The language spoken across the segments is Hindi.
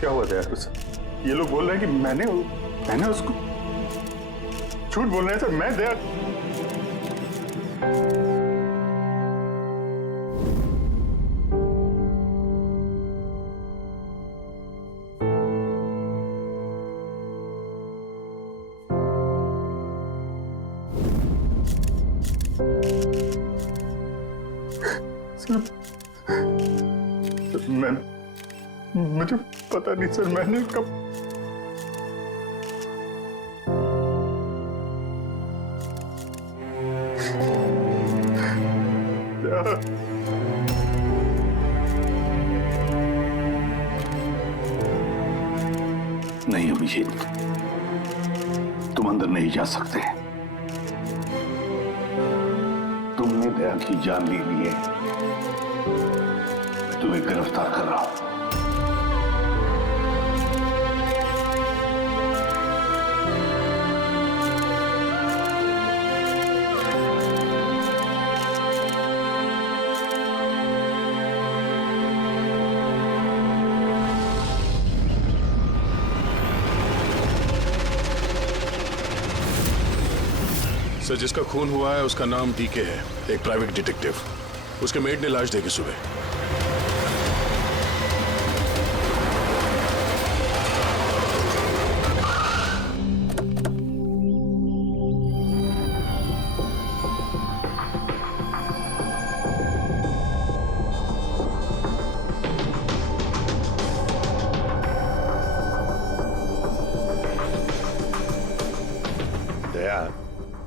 क्या हुआ था यार? ये लोग बोल रहे हैं कि मैंने उसको झूठ बोल रहे हैं सर। मैं दया मुझे पता नहीं सर। मैंने कब नहीं अभिजीत, तुम अंदर नहीं जा सकते। तुमने दया की जान ले ली है। तुम्हें गिरफ्तार कर रहा हूं। सर, जिसका खून हुआ है उसका नाम डीके है, एक प्राइवेट डिटेक्टिव। उसके मेड ने लाश देखी सुबह।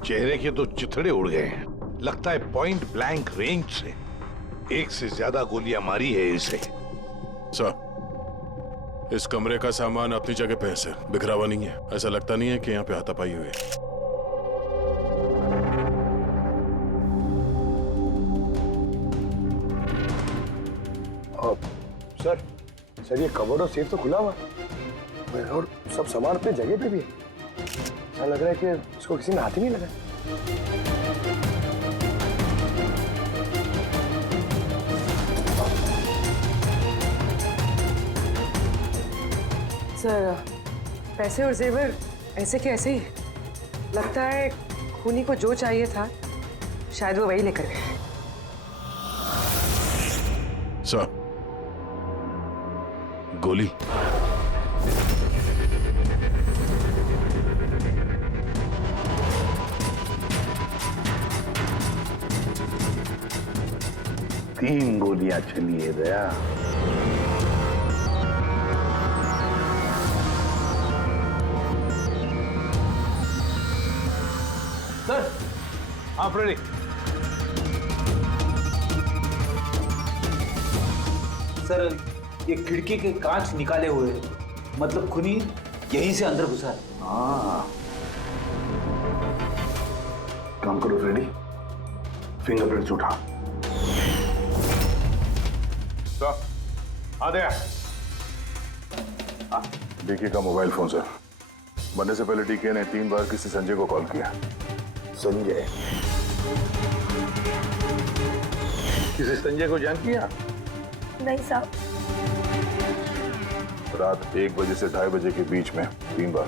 चेहरे के तो चिथड़े उड़ गए हैं। लगता है पॉइंट ब्लैंक रेंज से एक से ज्यादा गोलियां मारी है इसे। सर, इस कमरे का सामान अपनी जगह पे है सर, बिखरा हुआ नहीं है। ऐसा लगता नहीं है कि यहाँ पे हाथापाई हुई है। सर ये कबर्ड और सेफ तो खुला हुआ है और सब सामान अपनी जगह पे भी है। ऐसा लग रहा है कि इसको किसी ने हाथ ही नहीं लगाया। सर, पैसे और जेवर ऐसे के ऐसे ही। लगता है खूनी को जो चाहिए था शायद वो वही लेकर गए। सर, गोली। तीन गोलियां चली है दया। सर, आप रेडी? सर, ये खिड़की के कांच निकाले हुए हैं, मतलब खूनी यहीं से अंदर घुसा है। हाँ, काम करो फ्रेडी, फिंगरप्रिंट्स उठा। डीके का मोबाइल फोन सर। बनने से पहले डीके ने 3 बार किसी संजय को कॉल किया। संजय? किसी संजय को जान किया? नहीं साहब। रात 1 बजे से 2:30 बजे के बीच में 3 बार।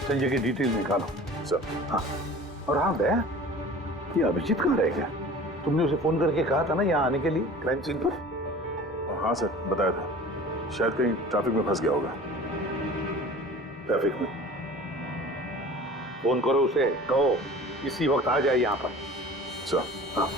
संजय की डिटेल निकालो। सर। हाँ, और हाँ दया, ये अभिजीत कहाँ रह गया? तुमने उसे फोन करके कहा था ना यहाँ आने के लिए क्राइम सीन पर? हाँ सर, बताया था। शायद कहीं ट्रैफिक में फंस गया होगा। ट्रैफिक में? फोन करो उसे, कहो इसी वक्त आ जाए यहाँ पर। सर। हाँ।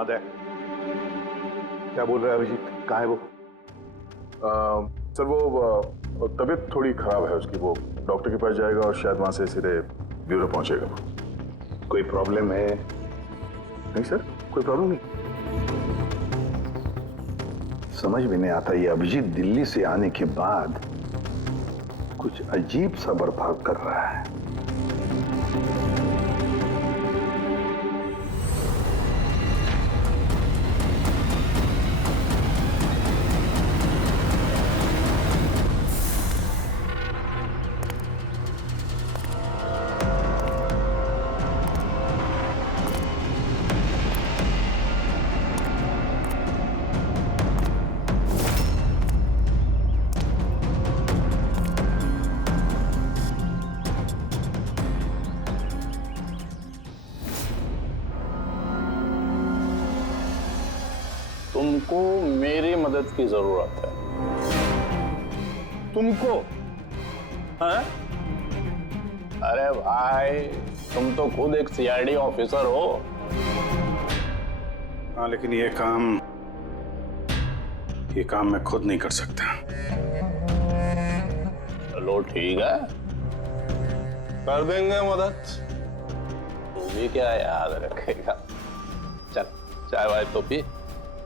अदय, क्या बोल रहा है अभिजीत? कहाँ है वो? सर वो तबीयत थोड़ी खराब है उसकी, वो डॉक्टर के पास जाएगा और शायद वहां से सीधे ब्यूरो पहुंचेगा। कोई प्रॉब्लम है? नहीं सर, कोई प्रॉब्लम नहीं। समझ में नहीं आता, ये अभिजीत दिल्ली से आने के बाद कुछ अजीब सा बर्ताव कर रहा है। तुमको मेरी मदद की जरूरत है। तुमको? हाँ? अरे भाई, तुम तो खुद एक सीआईडी ऑफिसर हो। हाँ, लेकिन ये काम मैं खुद नहीं कर सकता। चलो ठीक है, कर देंगे मदद। तू भी क्या याद रखेगा? चल चाय वाय तो पी।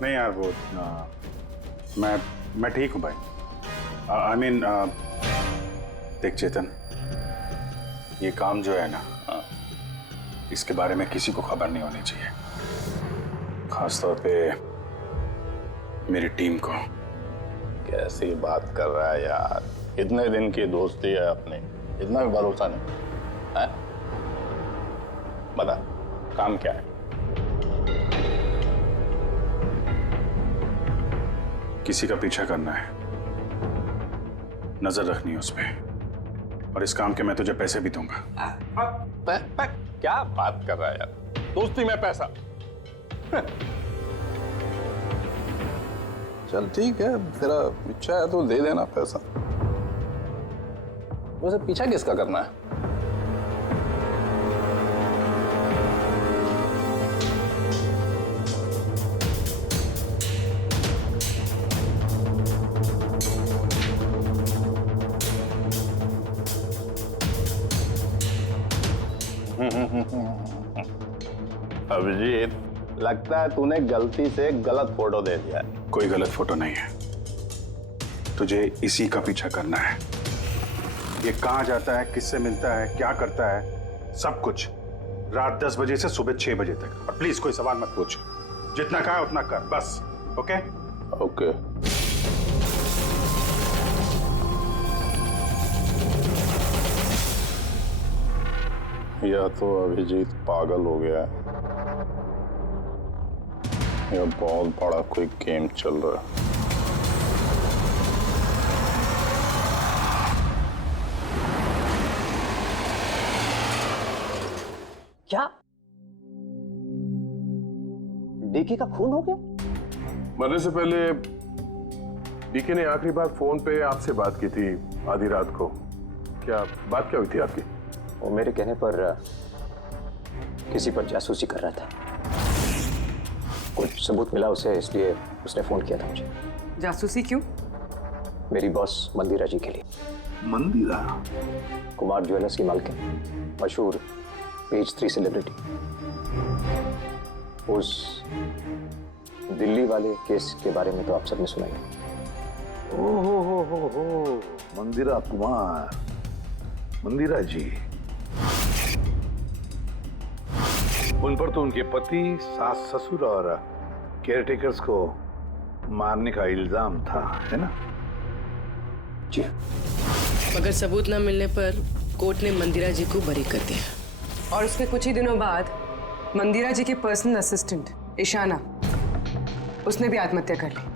नहीं यार, वो मैं ठीक हूँ भाई। आई मीन देख चेतन, ये काम जो है ना, इसके बारे में किसी को खबर नहीं होनी चाहिए, खासतौर पे मेरी टीम को। कैसी बात कर रहा है यार? इतने दिन की दोस्ती है अपनी, इतना भी भरोसा नहीं है? बता, काम क्या है? किसी का पीछा करना है, नजर रखनी है उस पे, और इस काम के मैं तुझे पैसे भी दूंगा। क्या बात कर रहा है यार? दोस्ती में पैसा? चल ठीक है, तेरा इच्छा है तो दे देना पैसा। वैसे पीछा किसका करना है? अभिजीत, लगता है तूने गलती से गलत फोटो दे दिया है। कोई गलत फोटो नहीं है, तुझे इसी का पीछा करना है। ये कहाँ जाता है, किससे मिलता है, क्या करता है, सब कुछ रात 10 बजे से सुबह 6 बजे तक। और प्लीज कोई सवाल मत पूछ, जितना कहा उतना कर बस। ओके? ओके। या तो अभिजीत पागल हो गया है, या बहुत बड़ा कोई गेम चल रहा है। क्या डीके का खून हो गया? मरने से पहले डीके ने आखिरी बार फोन पे आपसे बात की थी आधी रात को। क्या बात क्या हुई थी आपकी? वो मेरे कहने पर किसी पर जासूसी कर रहा था। कुछ सबूत मिला उसे, इसलिए उसने फोन किया था मुझे। जासूसी क्यों? मेरी बॉस मंदिरा जी के लिए। मंदिरा? कुमार ज्वेलर्स की मालकिन, मशहूर पेज 3 सेलिब्रिटी। उस दिल्ली वाले केस के बारे में तो आप सबने सुना ही। हो मंदिरा कुमार, मंदिरा जी। उन पर तो उनके पति, सास ससुर और केयरटेकर्स को मारने का इल्जाम था, है ना? जी। मगर सबूत न मिलने पर कोर्ट ने मंदिरा जी को बरी कर दिया। और उसके कुछ ही दिनों बाद मंदिरा जी की पर्सनल असिस्टेंट ईशाना, उसने भी आत्महत्या कर ली।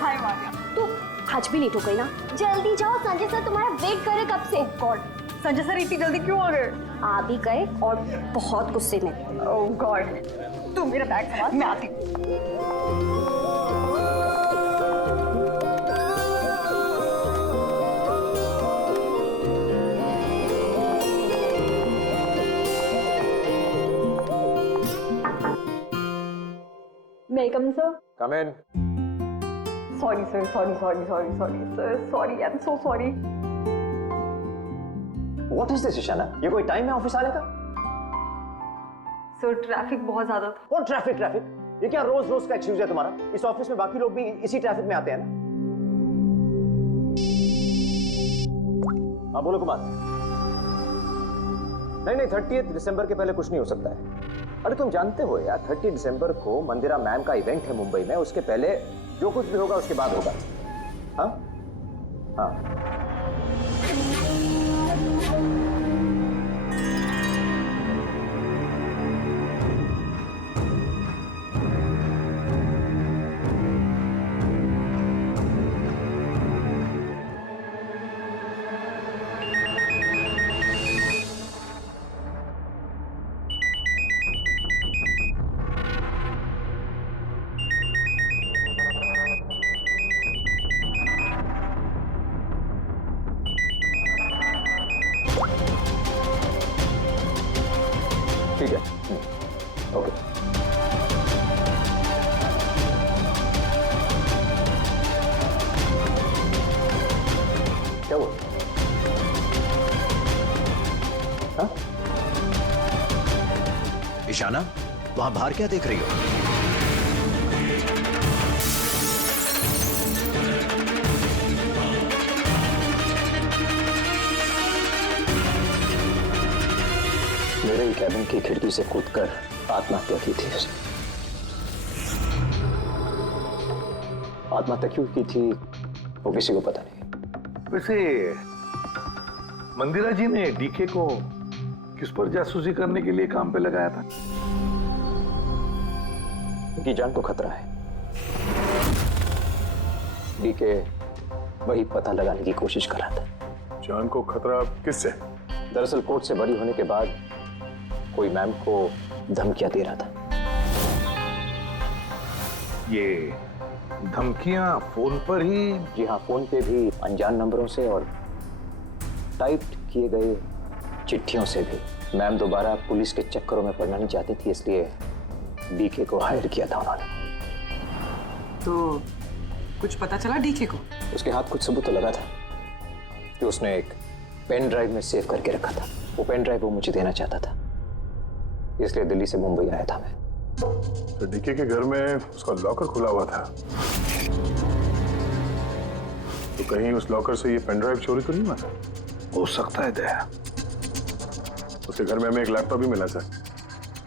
हाय मारिया, तू आज भी लेट हो गई ना? जल्दी जाओ, संजय सर तुम्हारा वेट कर रहे कब से। गॉड, संजय सर इतनी जल्दी क्यों आ गए? आ भी गए और बहुत गुस्से में। ओह गॉड, तू मेरा बैग संभाल, मैं आती हूँ। May I come in, sir? Come in. Sorry, sir. Sorry, sir. Sorry, I'm so sorry. What is this, Ishana? ये कोई टाइम है ऑफिस आने का? सर ट्रैफिक बहुत ज्यादा था। और ट्रैफिक? ये क्या रोज रोज का एक्सक्यूज है तुम्हारा? इस ऑफिस में बाकी लोग भी इसी ट्रैफिक में आते हैं ना? हाँ बोलो कुमार। नहीं, 30 दिसंबर के पहले कुछ नहीं हो सकता है। अरे तुम जानते हो यार, 30 दिसंबर को मंदिरा मैम का इवेंट है मुंबई में। उसके पहले जो कुछ भी होगा उसके बाद होगा। हाँ हाँ। ठीक है, ओके। क्या हुआ? हाँ? ईशाना, वहां बाहर क्या देख रही हो? मेरे ही कैबिन की खिड़की से कूदकर आत्महत्या की थी उसने। आत्महत्या क्यों की थी वो किसी को पता नहीं। वैसे मंदिरा जी ने डीके को किस पर जासूसी करने के लिए काम पे लगाया था? उनकी जान को खतरा है। डीके वही पता लगाने की कोशिश कर रहा था। जान को खतरा किससे? दरअसल कोर्ट से बरी होने के बाद कोई मैम को धमकियां दे रहा था। ये धमकियां फोन पर ही? जी हाँ, फोन पे भी, अनजान नंबरों से और टाइप किए गए चिट्ठियों से भी। मैम दोबारा पुलिस के चक्करों में पड़ना नहीं चाहती थी, इसलिए डीके को हायर किया था उन्होंने। तो कुछ पता चला डीके को? उसके हाथ कुछ सबूत तो लगा था कि उसने एक पेन ड्राइव में सेव करके रखा था। वो पेन ड्राइव वो मुझे देना चाहता था, इसलिए दिल्ली से मुंबई आया था मैं। तो डीके के घर में उसका लॉकर खुला हुआ था, तो कहीं उस लॉकर से ये पेन ड्राइव चोरी तो नहीं हुआ था? हो सकता है दया। उसके घर में हमें एक लैपटॉप भी मिला सर,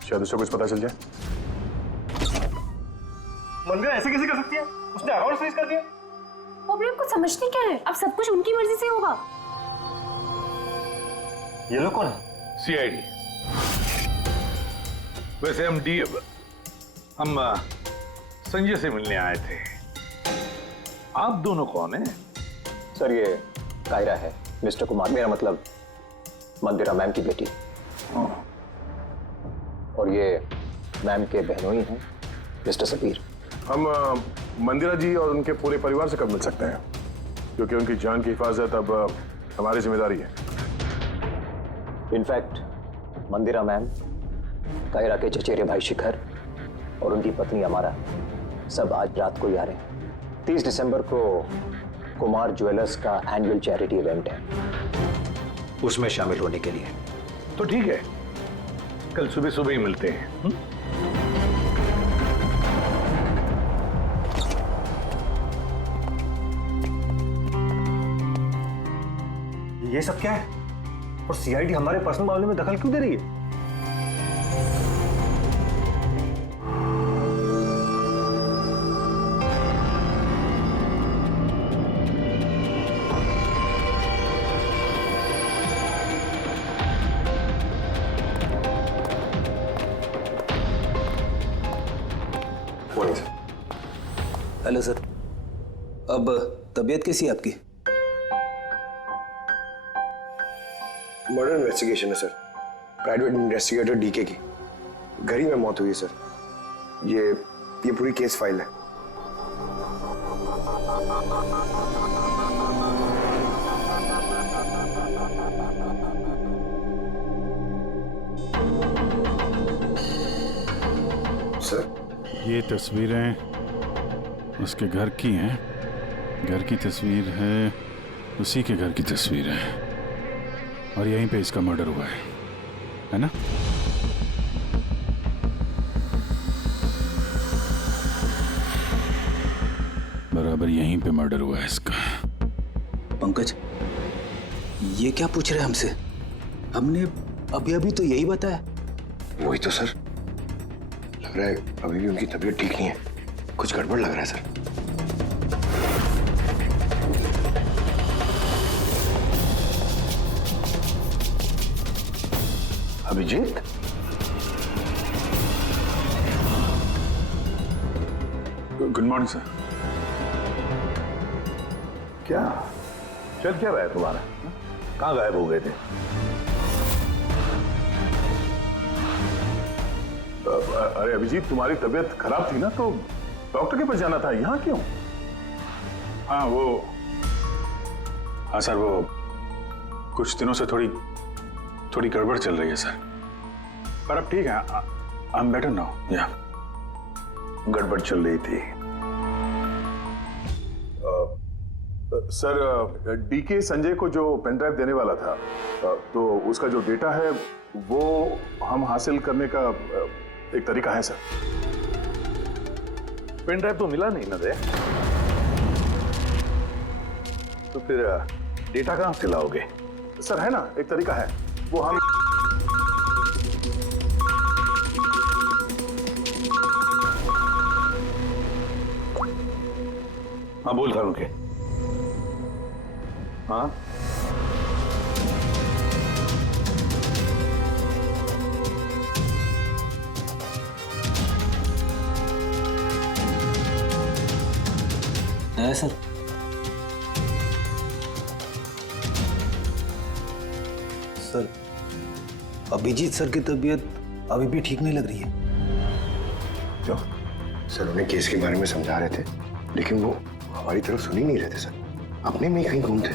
शायद उससे कुछ पता चल जाए। मंदिरा ऐसे कैसे कर सकती है? उसने अकाउंट फ्रीज कर दिया। वो भी आपको समझते क्या है? अब सब कुछ उनकी मर्जी से होगा। ये लोग कौन है? सीआईडी। वैसे हम संजय से मिलने आए थे। आप दोनों कौन हैं? सर ये कायरा है, मिस्टर कुमार, मेरा मतलब मंदिरा मैम की बेटी। और ये मैम के बहनोई हैं, मिस्टर सबीर। हम मंदिरा जी और उनके पूरे परिवार से कब मिल सकते हैं? क्योंकि उनकी जान की हिफाजत अब हमारी जिम्मेदारी है। इनफैक्ट मंदिरा मैम, कायरा के चचेरे भाई शिखर और उनकी पत्नी अमारा सब आज रात को ही आ रहे हैं। 30 दिसंबर को कुमार ज्वेलर्स का एनुअल चैरिटी इवेंट है, उसमें शामिल होने के लिए। तो ठीक है, कल सुबह सुबह ही मिलते हैं। ये सब क्या है? और सीआईडी हमारे पर्सनल मामले में दखल क्यों दे रही है? हेलो सर, अब तबीयत कैसी है आपकी? मर्डर इन्वेस्टिगेशन है सर, प्राइवेट इन्वेस्टिगेटर डीके की घर ही में मौत हुई है सर। ये पूरी केस फाइल है। सर, ये तस्वीरें उसके घर की हैं। घर की तस्वीर है, उसी के घर की तस्वीर है, और यहीं पे इसका मर्डर हुआ है ना? बराबर यहीं पे मर्डर हुआ है इसका। पंकज, ये क्या पूछ रहे हैं हमसे? हमने अभी अभी तो यही बताया। वही तो सर, लग रहा है अभी भी उनकी तबीयत ठीक नहीं है, कुछ गड़बड़ लग रहा है sir. Abhijit, good morning sir. क्या चल क्या रहा है तुम्हारा? कहाँ गायब हो गए थे? अरे अभिजीत, तुम्हारी तबीयत खराब थी ना, तो डॉक्टर के पास जाना था, यहाँ क्यों? हाँ सर, वो कुछ दिनों से थोड़ी गड़बड़ चल रही है सर, पर अब ठीक है। I am better now. या गड़बड़ चल रही थी। सर, डीके संजय को जो पेन ड्राइव देने वाला था, तो उसका जो डेटा है वो हम हासिल करने का एक तरीका है सर। पेन ड्राइव तो मिला नहीं ना दे, तो फिर डेटा कहां से लाओगे? सर है ना, एक तरीका है, वो हम हाँ बोल था के। हाँ है सर। सर, अभिजीत सर की तबीयत अभी भी ठीक नहीं लग रही है। क्यों? सर उन्हें केस के बारे में समझा रहे थे, लेकिन वो हमारी तरफ सुन ही नहीं रहे थे सर, अपने में ही कहीं घूम थे।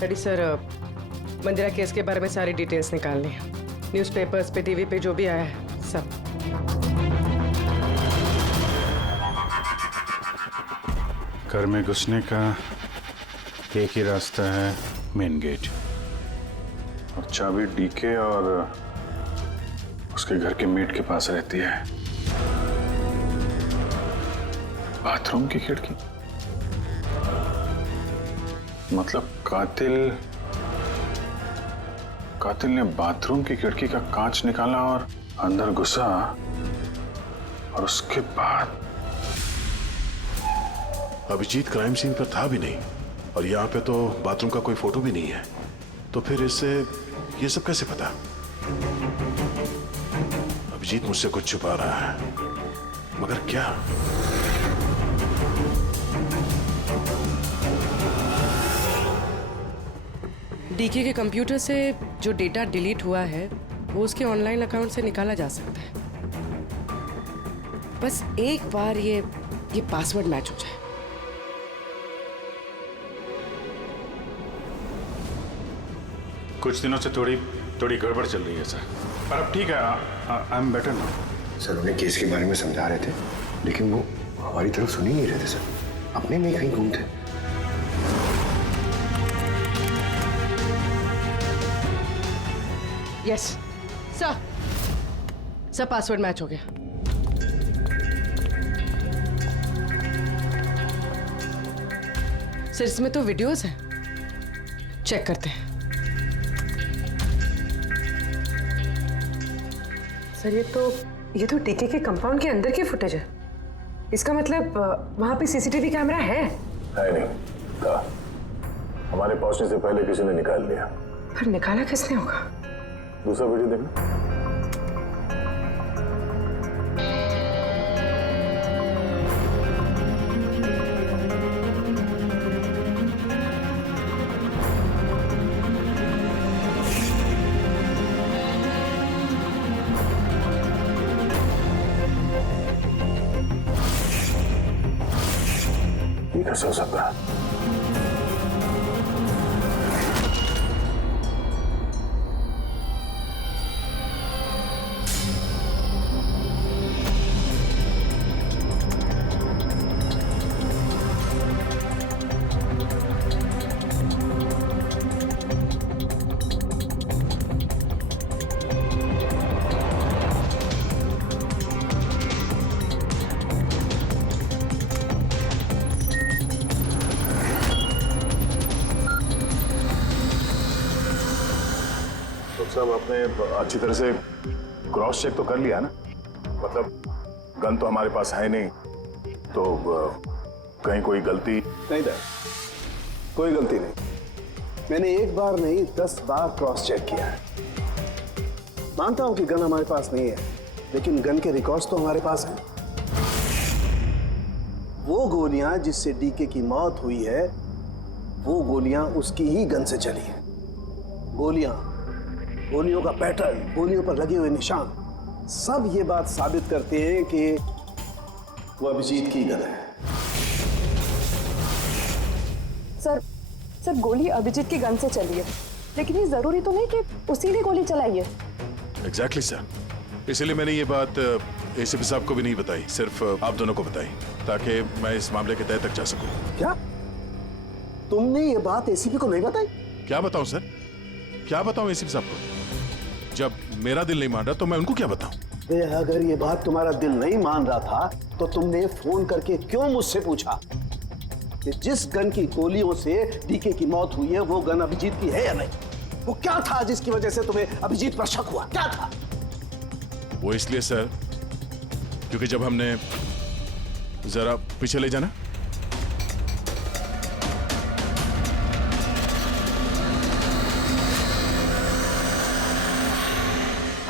डैडी सर, मंदिरा केस के बारे में सारी डिटेल्स निकालनी है, न्यूज़पेपर्स पे, टीवी पे जो भी आया है सब। घर में घुसने का एक ही रास्ता है, मेन गेट, और चाबी डीके और उसके घर के मेट के पास रहती है। बाथरूम की खिड़की, मतलब कातिल ने बाथरूम की खिड़की का कांच निकाला और अंदर घुसा, और उसके बाद अभिजीत क्राइम सीन पर था भी नहीं, और यहाँ पे तो बाथरूम का कोई फोटो भी नहीं है, तो फिर इससे ये सब कैसे पता? अभिजीत मुझसे कुछ छुपा रहा है, मगर क्या? डीके के कंप्यूटर से जो डेटा डिलीट हुआ है वो उसके ऑनलाइन अकाउंट से निकाला जा सकता है, बस एक बार ये पासवर्ड मैच हो जाए। कुछ दिनों से थोड़ी गड़बड़ चल रही है सर, पर अब ठीक है, I am better now. Sir उन्हें केस के बारे में समझा रहे थे, लेकिन वो हमारी तरफ सुन ही नहीं रहे थे सर, अपने में कहीं गुम थे। यस सर पासवर्ड मैच हो गया। सर इसमें तो वीडियोस हैं, चेक करते हैं। सर ये तो डीके के कंपाउंड के अंदर की फुटेज है। इसका मतलब वहां पे सीसीटीवी कैमरा है? नहीं था, हमारे पहुंचने से पहले किसी ने निकाल लिया। पर निकाला किसने होगा? दूसरा वीडियो देखना। ये कैसे हो सकता है? सब आपने अच्छी तरह से क्रॉस चेक तो कर लिया ना? मतलब गन तो हमारे पास है नहीं, तो कहीं कोई गलती? नहीं था, कोई गलती नहीं। मैंने एक बार नहीं 10 बार क्रॉस चेक किया है। मानता हूं कि गन हमारे पास नहीं है, लेकिन गन के रिकॉर्ड्स तो हमारे पास हैं। वो गोलियां जिससे डीके की मौत हुई है, वो गोलियां उसकी ही गन से चली है। गोलियों का पैटर्न, गोलियों पर लगे हुए निशान, सब ये बात साबित करते हैं कि वो अभिजीत की गन है। सर गोली अभिजीत की गन से चली है, लेकिन ये जरूरी तो नहीं कि उसी ने गोली चलाई है। एग्जैक्टली सर, इसीलिए मैंने ये बात एसीपी साहब को भी नहीं बताई, सिर्फ आप दोनों को बताई, ताकि मैं इस मामले के तह तक जा सकूं। क्या तुमने ये बात एसीपी को नहीं बताई? क्या बताऊं सर, क्या बताऊं एसीपी साहब को? जब मेरा दिल नहीं मान रहा तो मैं उनको क्या बताऊं? अगर ये बात तुम्हारा दिल नहीं मान रहा था तो तुमने फोन करके क्यों मुझसे पूछा कि जिस गन की गोलियों से डीके की मौत हुई है वो गन अभिजीत की है या नहीं? वो क्या था जिसकी वजह से तुम्हें अभिजीत पर शक हुआ? क्या था वो? इसलिए सर क्योंकि जब हमने, जरा पीछे ले जाना।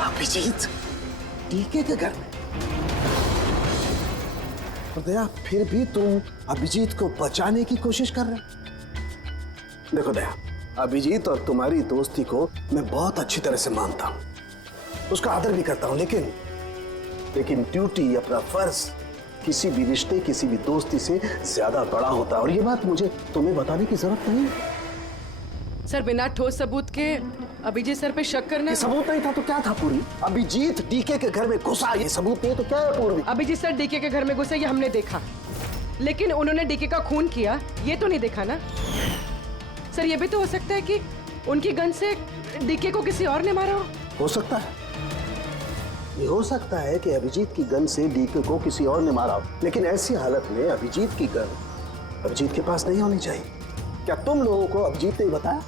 अभिजीत डीके के घर में? और दया, फिर भी तुम अभिजीत को बचाने की कोशिश कर रहे? देखो दया, अभिजीत और तुम्हारी दोस्ती को मैं बहुत अच्छी तरह से मानता हूं, उसका आदर भी करता हूं, लेकिन ड्यूटी, अपना फर्ज किसी भी रिश्ते, किसी भी दोस्ती से ज्यादा बड़ा होता है, और ये बात मुझे तुम्हें बताने की जरूरत नहीं है। सर बिना ठोस सबूत के अभिजीत सर पे शक करना? सबूत नहीं था तो क्या था पूरी? अभिजीत डीके के घर में घुसा, ये सबूत नहीं तो क्या है पूरी? अभिजीत सर डीके के घर में घुसे ये हमने देखा, लेकिन उन्होंने डीके का खून किया ये तो नहीं देखा ना। सर ये भी तो हो सकता है कि उनकी गन से डीके को किसी और ने मारा हो सकता है, ये हो सकता है कि अभिजीत की गन से डीके को किसी और ने मारा हो, लेकिन ऐसी हालत में अभिजीत की गन अभिजीत के पास नहीं होनी चाहिए। क्या तुम लोगों को अभिजीत ने बताया?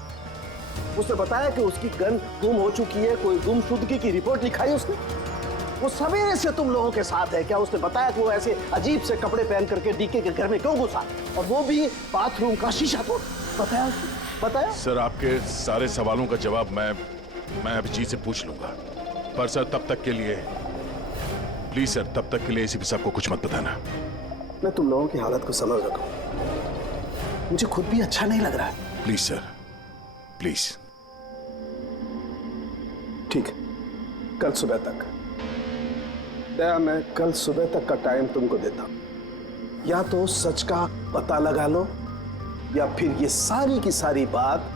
उसने बताया कि उसकी गन गुम हो चुकी है, कोई गुमशुदगी की रिपोर्ट लिखाई उसने? वो सवेरे से तुम लोगों के साथ है, क्या उसने बताया कि वो ऐसे अजीब से कपड़े पहन करके डीके के घर में क्यों घुसा, और वो भी बाथरूम का शीशा तोड़? बताया उसने? बताया? सर आपके सारे सवालों का जवाब मैं अभिजीत से पूछ लूंगा, पर सर तब तक के लिए प्लीज सर, तब तक के लिए एसीपी साहब को कुछ मत बताना। मैं तुम लोगों की हालत को समझ रहा हूं, मुझे खुद भी अच्छा नहीं लग रहा है। Please sir, please. ठीक है, कल सुबह तक दया, मैं कल सुबह तक का टाइम तुमको देता हूं। या तो सच का पता लगा लो, या फिर ये सारी की सारी बात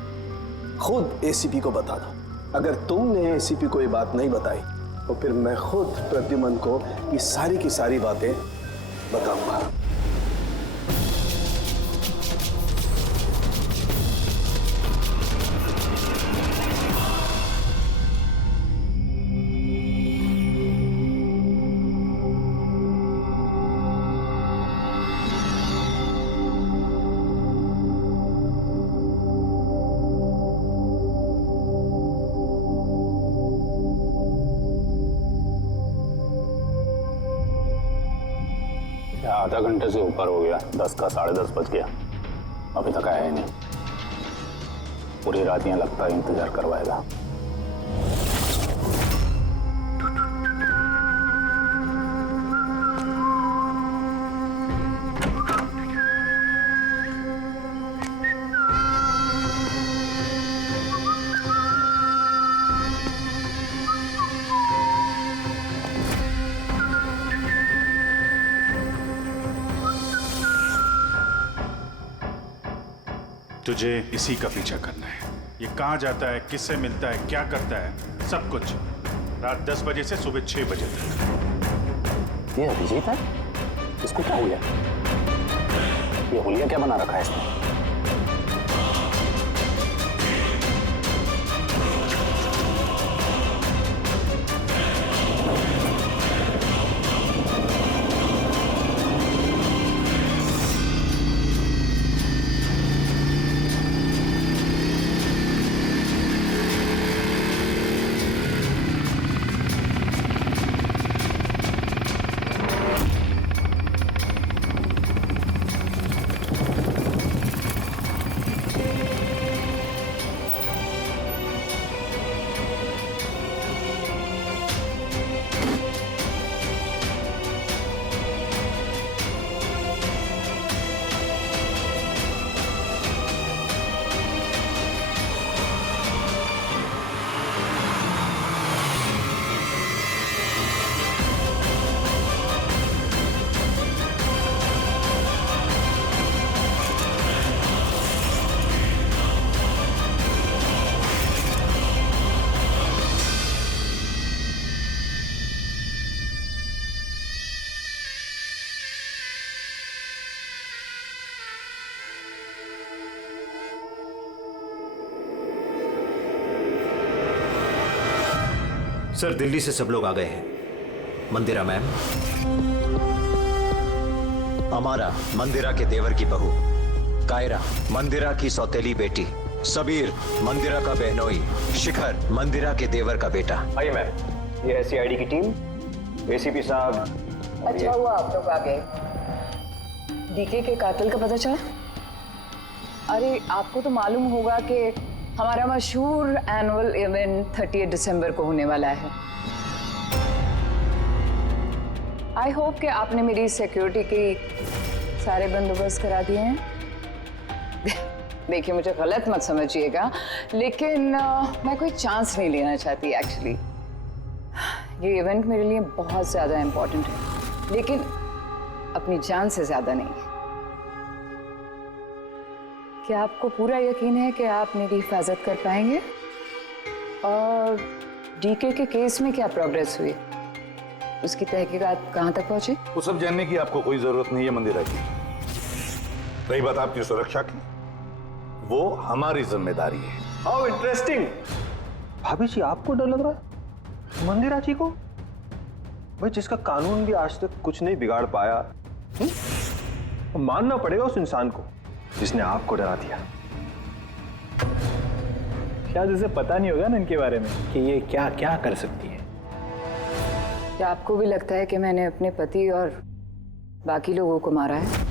खुद एसीपी को बता दो। अगर तुमने एसीपी को ये बात नहीं बताई तो फिर मैं खुद प्रद्युमन को ये सारी की सारी बातें बताऊंगा। आधा घंटे से ऊपर हो गया, 10 का 10:30 बज गया, अभी तक आया ही नहीं। पूरी रात यहाँ लगता है इंतजार करवाएगा। तुझे इसी का पीछा करना है। ये कहाँ जाता है, किससे मिलता है, क्या करता है, सब कुछ रात 10 बजे से सुबह 6 बजे तक। ये अभिजीत है? इसको क्या हुआ? ये हुलिया क्या बना रखा है इसने? सर, दिल्ली से सब लोग आ गए हैं। मंदिरा मैम, अमारा मंदिरा के देवर की बहू, कायरा मंदिरा की सौतेली बेटी, सबीर मंदिरा का बहनोई, शिखर मंदिरा के देवर का बेटा। आइए मैम, ये है सीआईडी की टीम। एसीपी साहब। अच्छा हुआ आप लोग आ गए। डीके के कातिल का पता चला? अरे आपको तो मालूम होगा कि हमारा मशहूर एनुअल इवेंट 30 दिसंबर को होने वाला है। आई होप कि आपने मेरी सिक्योरिटी की सारे बंदोबस्त करा दिए हैं। देखिए, मुझे गलत मत समझिएगा, लेकिन मैं कोई चांस नहीं लेना चाहती एक्चुअली। ये इवेंट मेरे लिए बहुत ज़्यादा इम्पोर्टेंट है, लेकिन अपनी जान से ज़्यादा नहीं। क्या आपको पूरा यकीन है कि आप मेरी हिफाजत कर पाएंगे? और डीके के केस में क्या प्रोग्रेस हुई? उसकी तहकीकात कहाँ तक पहुंची? वो सब जानने की आपको कोई जरूरत नहीं है मंदिरा जी। रही बात आपकी सुरक्षा की, वो हमारी जिम्मेदारी है। How interesting. भाभी जी, आपको डर लग रहा है मंदिरा जी को? भाई, जिसका कानून भी आज तक कुछ नहीं बिगाड़ पाया, मानना पड़ेगा उस इंसान को जिसने आपको डरा दिया। शायद उसे पता नहीं होगा ना इनके बारे में कि ये क्या क्या कर सकती है। क्या आपको भी लगता है कि मैंने अपने पति और बाकी लोगों को मारा है?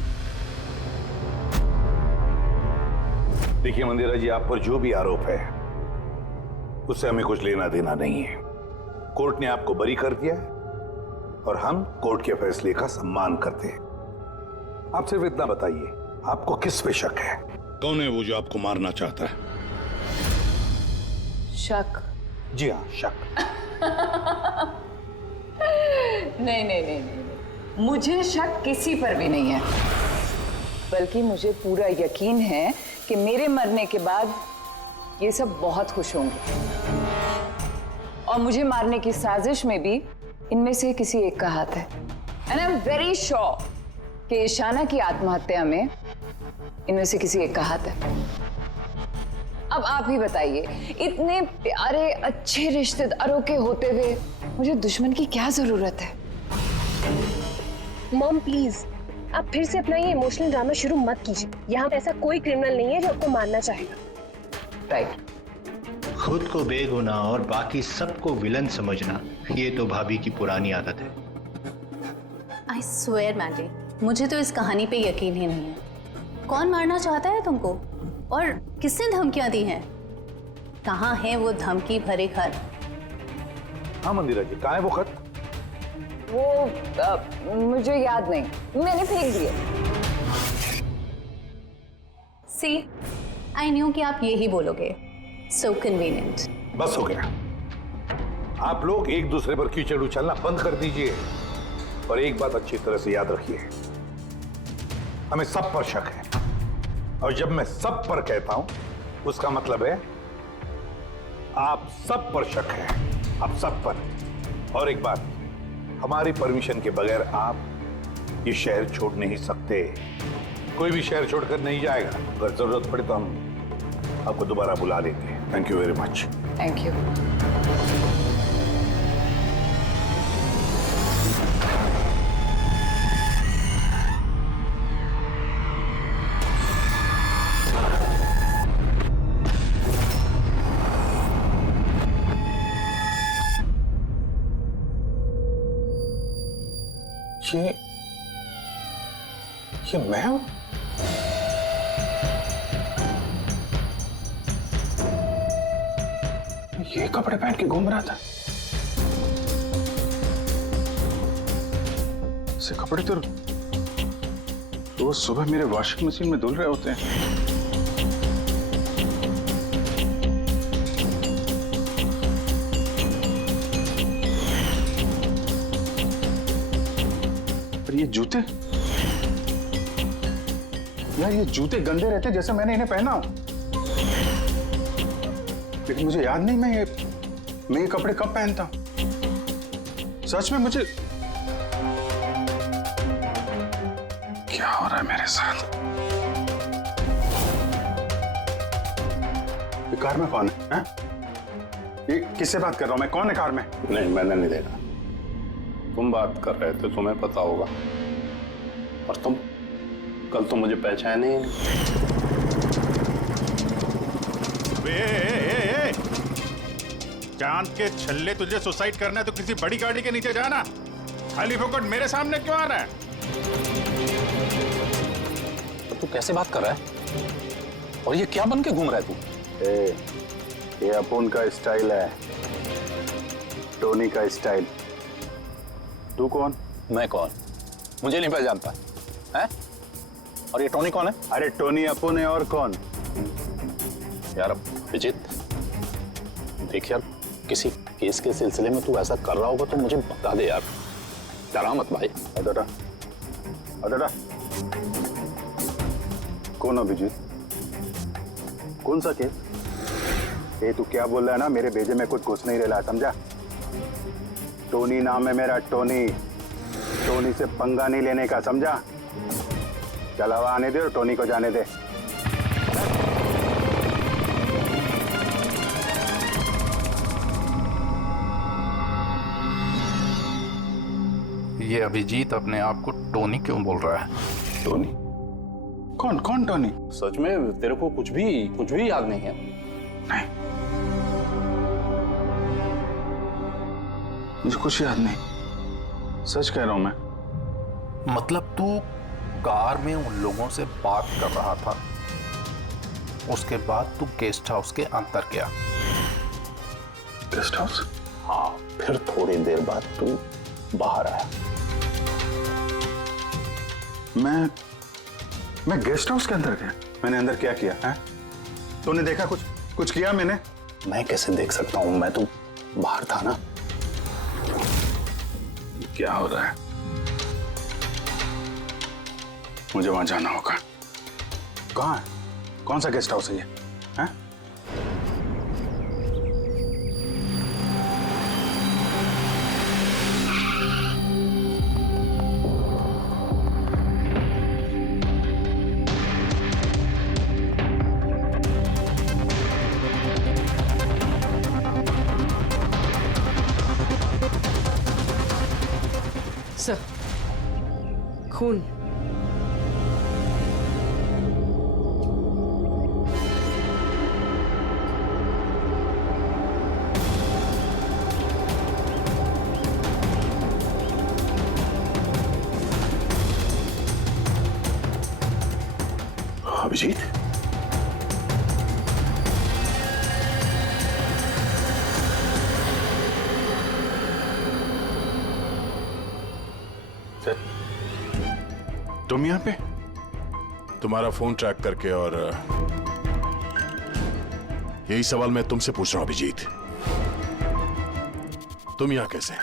देखिए मंदिरा जी, आप पर जो भी आरोप है उससे हमें कुछ लेना देना नहीं है। कोर्ट ने आपको बरी कर दिया है और हम कोर्ट के फैसले का सम्मान करते हैं। आप सिर्फ इतना बताइए, आपको किस पे शक है? कौन है वो जो आपको मारना चाहता है? शक? जी हाँ, शक। नहीं, मुझे शक किसी पर भी नहीं है, बल्कि मुझे पूरा यकीन है कि मेरे मरने के बाद ये सब बहुत खुश होंगे। और मुझे मारने की साजिश में भी इनमें से किसी एक का हाथ है। And I am very sure कि ईशाना की आत्महत्या में इनमें से किसी एक का हाथ है। अब आप ही बताइए, इतने प्यारे अच्छे रिश्तेदारों के होते हुए मुझे दुश्मन की क्या जरूरत है? मॉम प्लीज, आप फिर से अपना ये इमोशनल ड्रामा शुरू मत कीजिए। यहाँ ऐसा कोई क्रिमिनल नहीं है जो आपको मारना चाहेगा। राइट। खुद को बेगुनाह और बाकी सबको विलन समझना, ये तो भाभी की पुरानी आदत है। आई स्वेयर मैंडी, मुझे तो इस कहानी पे यकीन ही नहीं है। कौन मारना चाहता है तुमको और किसने धमकियां दी हैं? कहाँ है वो धमकी भरे खत? हाँ मंदिरा जी, कहाँ है वो खत? वो मुझे याद नहीं, मैंने फेंक दिए। सी, आई न्यू कि आप यही बोलोगे। सो कन्वीनियंट। बस हो गया। आप लोग एक दूसरे पर कीचड़ उछलना बंद कर दीजिए। और एक बात अच्छी तरह से याद रखिए, हमें सब पर शक है। और जब मैं सब पर कहता हूं, उसका मतलब है आप सब पर शक है। आप सब पर। और एक बात, हमारी परमिशन के बगैर आप ये शहर छोड़ नहीं सकते। कोई भी शहर छोड़कर नहीं जाएगा। अगर जरूरत पड़े तो हम आपको दोबारा बुला लेंगे। Thank you very much. Thank you. ये मैं हूं? ये कपड़े पहन के घूम रहा था। ऐसे कपड़े तो रोज सुबह मेरे वॉशिंग मशीन में धुल रहे होते हैं। पर ये जूते, यार ये जूते गंदे रहते जैसे मैंने इन्हें पहना हो। लेकिन मुझे याद नहीं मैं ये कपड़े कब पहनता हूं। सच में मुझे क्या हो रहा है मेरे साथ? ये कार में कौन है? ये किससे बात कर रहा हूं मैं? कौन है कार में? नहीं, मैंने नहीं देखा। तुम बात कर रहे थे, तुम्हें पता होगा। और तुम कल तो मुझे पहचाने ही नहीं। चांद के छल्ले, तुझे सुसाइड करना है तो किसी बड़ी गाड़ी के नीचे जाना। खाली फोकट मेरे सामने क्यों आ रहा है? तो तू कैसे बात कर रहा है? और ये क्या बन के घूम रहा है तू? ये अपुन का स्टाइल है, टोनी का स्टाइल। तू कौन? मैं कौन? मुझे नहीं पहचानता है? और ये टोनी कौन है? अरे टोनी अपुन है, और कौन? यार अभिजीत, देख यार, किसी केस के सिलसिले में तू ऐसा कर रहा होगा तो मुझे बता दे यार। डरा मत भाई। अदरा अदरा कौन अभिजीत? कौन सा केस? ये तू क्या बोल रहा है ना, मेरे भेजे में कुछ घुस नहीं रहा, समझा? टोनी नाम है मेरा, टोनी। टोनी से पंगा नहीं लेने का, समझा? चलावा आने दे और टोनी को जाने दे। ये अभिजीत अपने आप को टोनी क्यों बोल रहा है? टोनी? कौन कौन टोनी? सच में तेरे को कुछ भी याद नहीं है? नहीं, मुझे कुछ याद नहीं। सच कह रहा हूं मैं। मतलब तू कार में उन लोगों से बात कर रहा था, उसके बाद तू गेस्ट हाउस के अंदर गया। Guest house? हाँ, फिर थोड़ी देर बाद तू बाहर आया। मैं गेस्ट हाउस के अंदर गया? मैंने अंदर क्या किया है? तूने देखा कुछ किया मैंने? मैं कैसे देख सकता हूं? मैं तो बाहर था ना। क्या हो रहा है? मुझे वहां जाना होगा। कहाँ है? कौन सा गेस्ट हाउस है ये? हैं? सर, खून। अभिजीत, तुम यहाँ पे? तुम्हारा फोन ट्रैक करके, और यही सवाल मैं तुमसे पूछ रहा हूं अभिजीत, तुम यहाँ कैसे?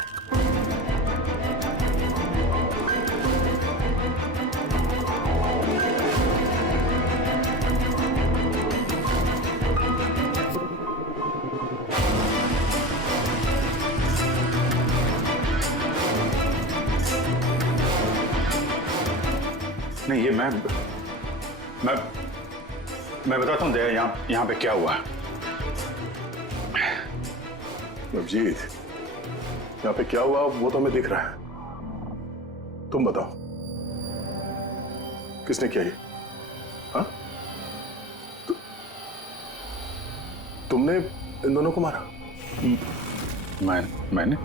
नहीं, ये मैं बताता हूँ दया, यहाँ पे क्या हुआ। अभिजीत, यहाँ पे क्या हुआ वो तो हमें दिख रहा है, तुम बताओ किसने किया ये? हाँ? तुमने इन दोनों को मारा? मैंने?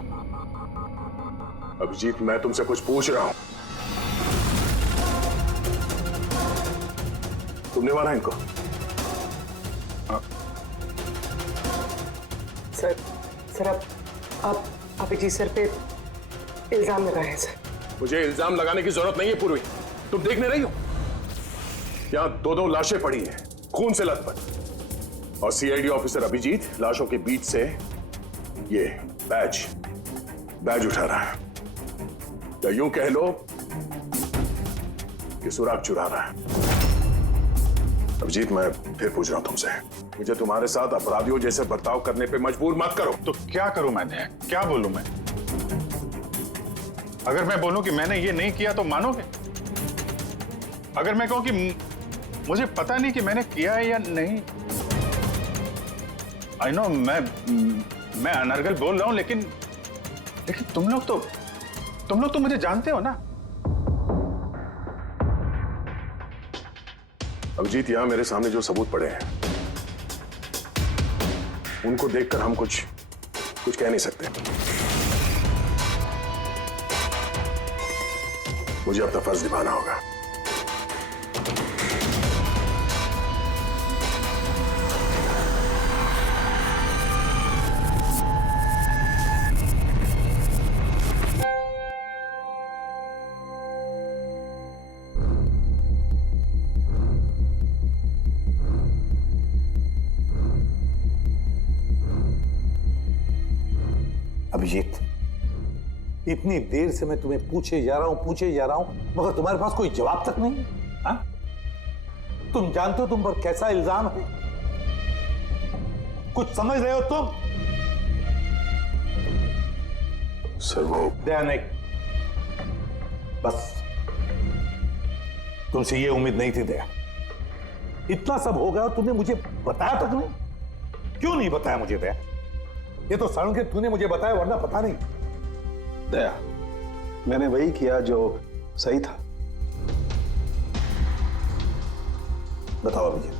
अभिजीत, मैं तुमसे कुछ पूछ रहा हूं। तुमने मारा इनको? सर आप अभिजीत सर पे इल्जाम लगाए हैं सर। मुझे इल्जाम लगाने की जरूरत नहीं है पूर्वी, तुम देखने रही हो यहां दो लाशें पड़ी हैं खून से लथपथ, और सीआईडी ऑफिसर अभिजीत लाशों के बीच से ये बैज उठा रहा है, या यूं कह लो कि सुराग चुरा रहा है। अभिजीत, मैं फिर पूछ रहा हूं तुमसे, मुझे तुम्हारे साथ अपराधियों जैसे बर्ताव करने पे मजबूर मत करो। तो क्या करूं मैं? क्या बोलूं मैं? अगर मैं बोलूं कि मैंने ये नहीं किया तो मानोगे? अगर मैं कहूं कि मुझे पता नहीं कि मैंने किया है या नहीं, आई नो मैं अनर्गल बोल रहा हूं, लेकिन तुम लोग तो मुझे जानते हो ना। अभिजीत, यहां मेरे सामने जो सबूत पड़े हैं उनको देखकर हम कुछ कह नहीं सकते। मुझे अपना फर्ज निभाना होगा। अभिजीत, इतनी देर से मैं तुम्हें पूछे जा रहा हूं, मगर तुम्हारे पास कोई जवाब तक नहीं है। हाँ? तुम जानते हो तुम पर कैसा इल्जाम है? कुछ समझ रहे हो तुम? सर वो दया नहीं, बस तुमसे ये उम्मीद नहीं थी दया। इतना सब हो गया और तुमने मुझे बताया तक नहीं। क्यों नहीं बताया मुझे दया? ये तो सड़न के तूने मुझे बताया, वरना पता नहीं। दया, मैंने वही किया जो सही था। बताओ अभिजीत,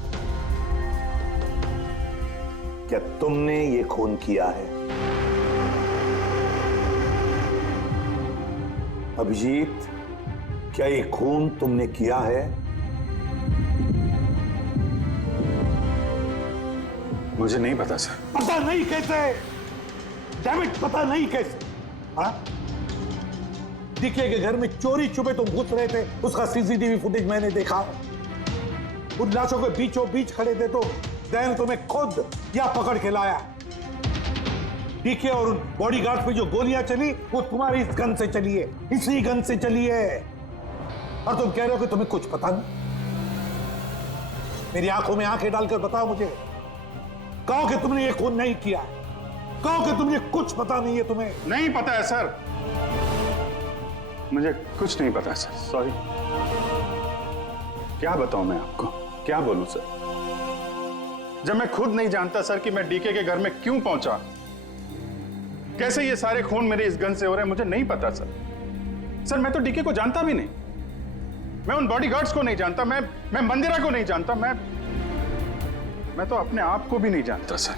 क्या तुमने ये खून किया है? अभिजीत, क्या ये खून तुमने किया है? मुझे नहीं पता सर। पता नहीं कैसे? डैमिट, पता नहीं कैसे? हाँ? डीके के घर में चोरी छुपे तुम घुस रहे थे, उसका सीसीटीवी फुटेज मैंने देखा। उन लाशों के बीचों बीच खड़े थे तो दैन तुम्हें खुद या पकड़ के लाया। डीके और उन बॉडीगार्ड पे जो गोलियां चली वो तुम्हारी इस गन से चली है, इसी गन से चली है। और तुम कह रहे हो कि तुम्हें कुछ पता नहीं। मेरी आंखों में आंखें डालकर बताओ मुझे, कहो कि तुमने ये खून नहीं किया, कहो कि तुमने कुछ पता नहीं है। तुम्हें नहीं पता है सर, मुझे कुछ नहीं पता सर, सॉरी। क्या बताऊं मैं आपको, क्या बोलूं सर, जब मैं खुद नहीं जानता सर कि मैं डीके के घर में क्यों पहुंचा, कैसे ये सारे खून मेरे इस गन से हो रहे हैं, मुझे नहीं पता सर। सर मैं तो डीके को जानता भी नहीं, मैं उन बॉडीगार्ड्स को नहीं जानता, मैं मंदिरा को नहीं जानता, मैं तो अपने आप को भी नहीं जानता सर।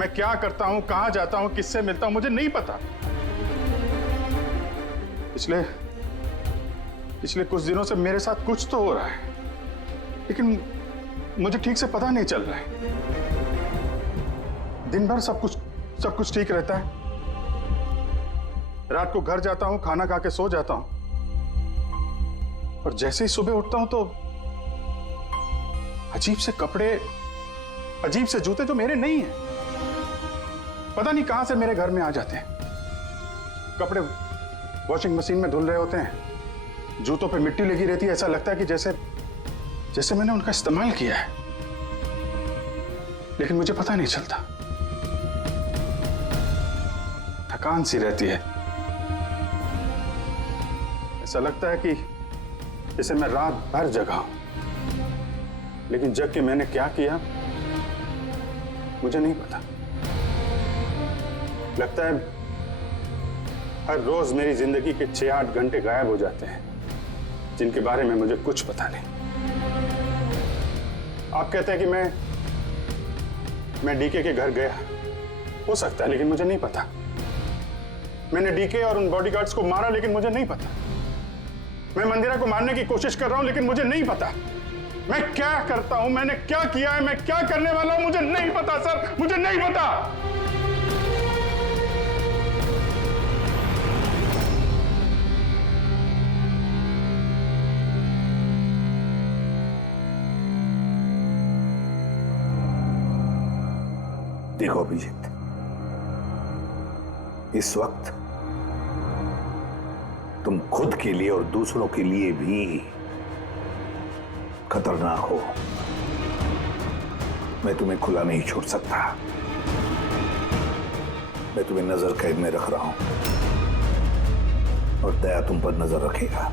मैं क्या करता हूं, कहां जाता हूं, किससे मिलता हूं, मुझे नहीं पता। पिछले कुछ दिनों से मेरे साथ कुछ तो हो रहा है, लेकिन मुझे ठीक से पता नहीं चल रहा है। दिन भर सब कुछ ठीक रहता है, रात को घर जाता हूं, खाना खा के सो जाता हूं, और जैसे ही सुबह उठता हूं तो अजीब से कपड़े, अजीब से जूते जो मेरे नहीं हैं, पता नहीं कहां से मेरे घर में आ जाते हैं। कपड़े वॉशिंग मशीन में धुल रहे होते हैं, जूतों पे मिट्टी लगी रहती है, ऐसा लगता है कि जैसे मैंने उनका इस्तेमाल किया है, लेकिन मुझे पता नहीं चलता। थकान सी रहती है, ऐसा लगता है कि जैसे मैं रात भर जगा हूं, लेकिन जग के मैंने क्या किया मुझे नहीं पता। लगता है हर रोज मेरी जिंदगी के 6-8 घंटे गायब हो जाते हैं, जिनके बारे में मुझे कुछ पता नहीं। आप कहते हैं कि मैं डीके के घर गया, हो सकता है, लेकिन मुझे नहीं पता। मैंने डीके और उन बॉडीगार्ड्स को मारा, लेकिन मुझे नहीं पता। मैं मंदिरा को मारने की कोशिश कर रहा हूं, लेकिन मुझे नहीं पता। मैं क्या करता हूं, मैंने क्या किया है, मैं क्या करने वाला हूं, मुझे नहीं पता सर, मुझे नहीं पता। देखो अभिजीत, इस वक्त तुम खुद के लिए और दूसरों के लिए भी खतरनाक हो। मैं तुम्हें खुला नहीं छोड़ सकता। मैं तुम्हें नजर कैद में रख रहा हूं, और दया तुम पर नजर रखेगा।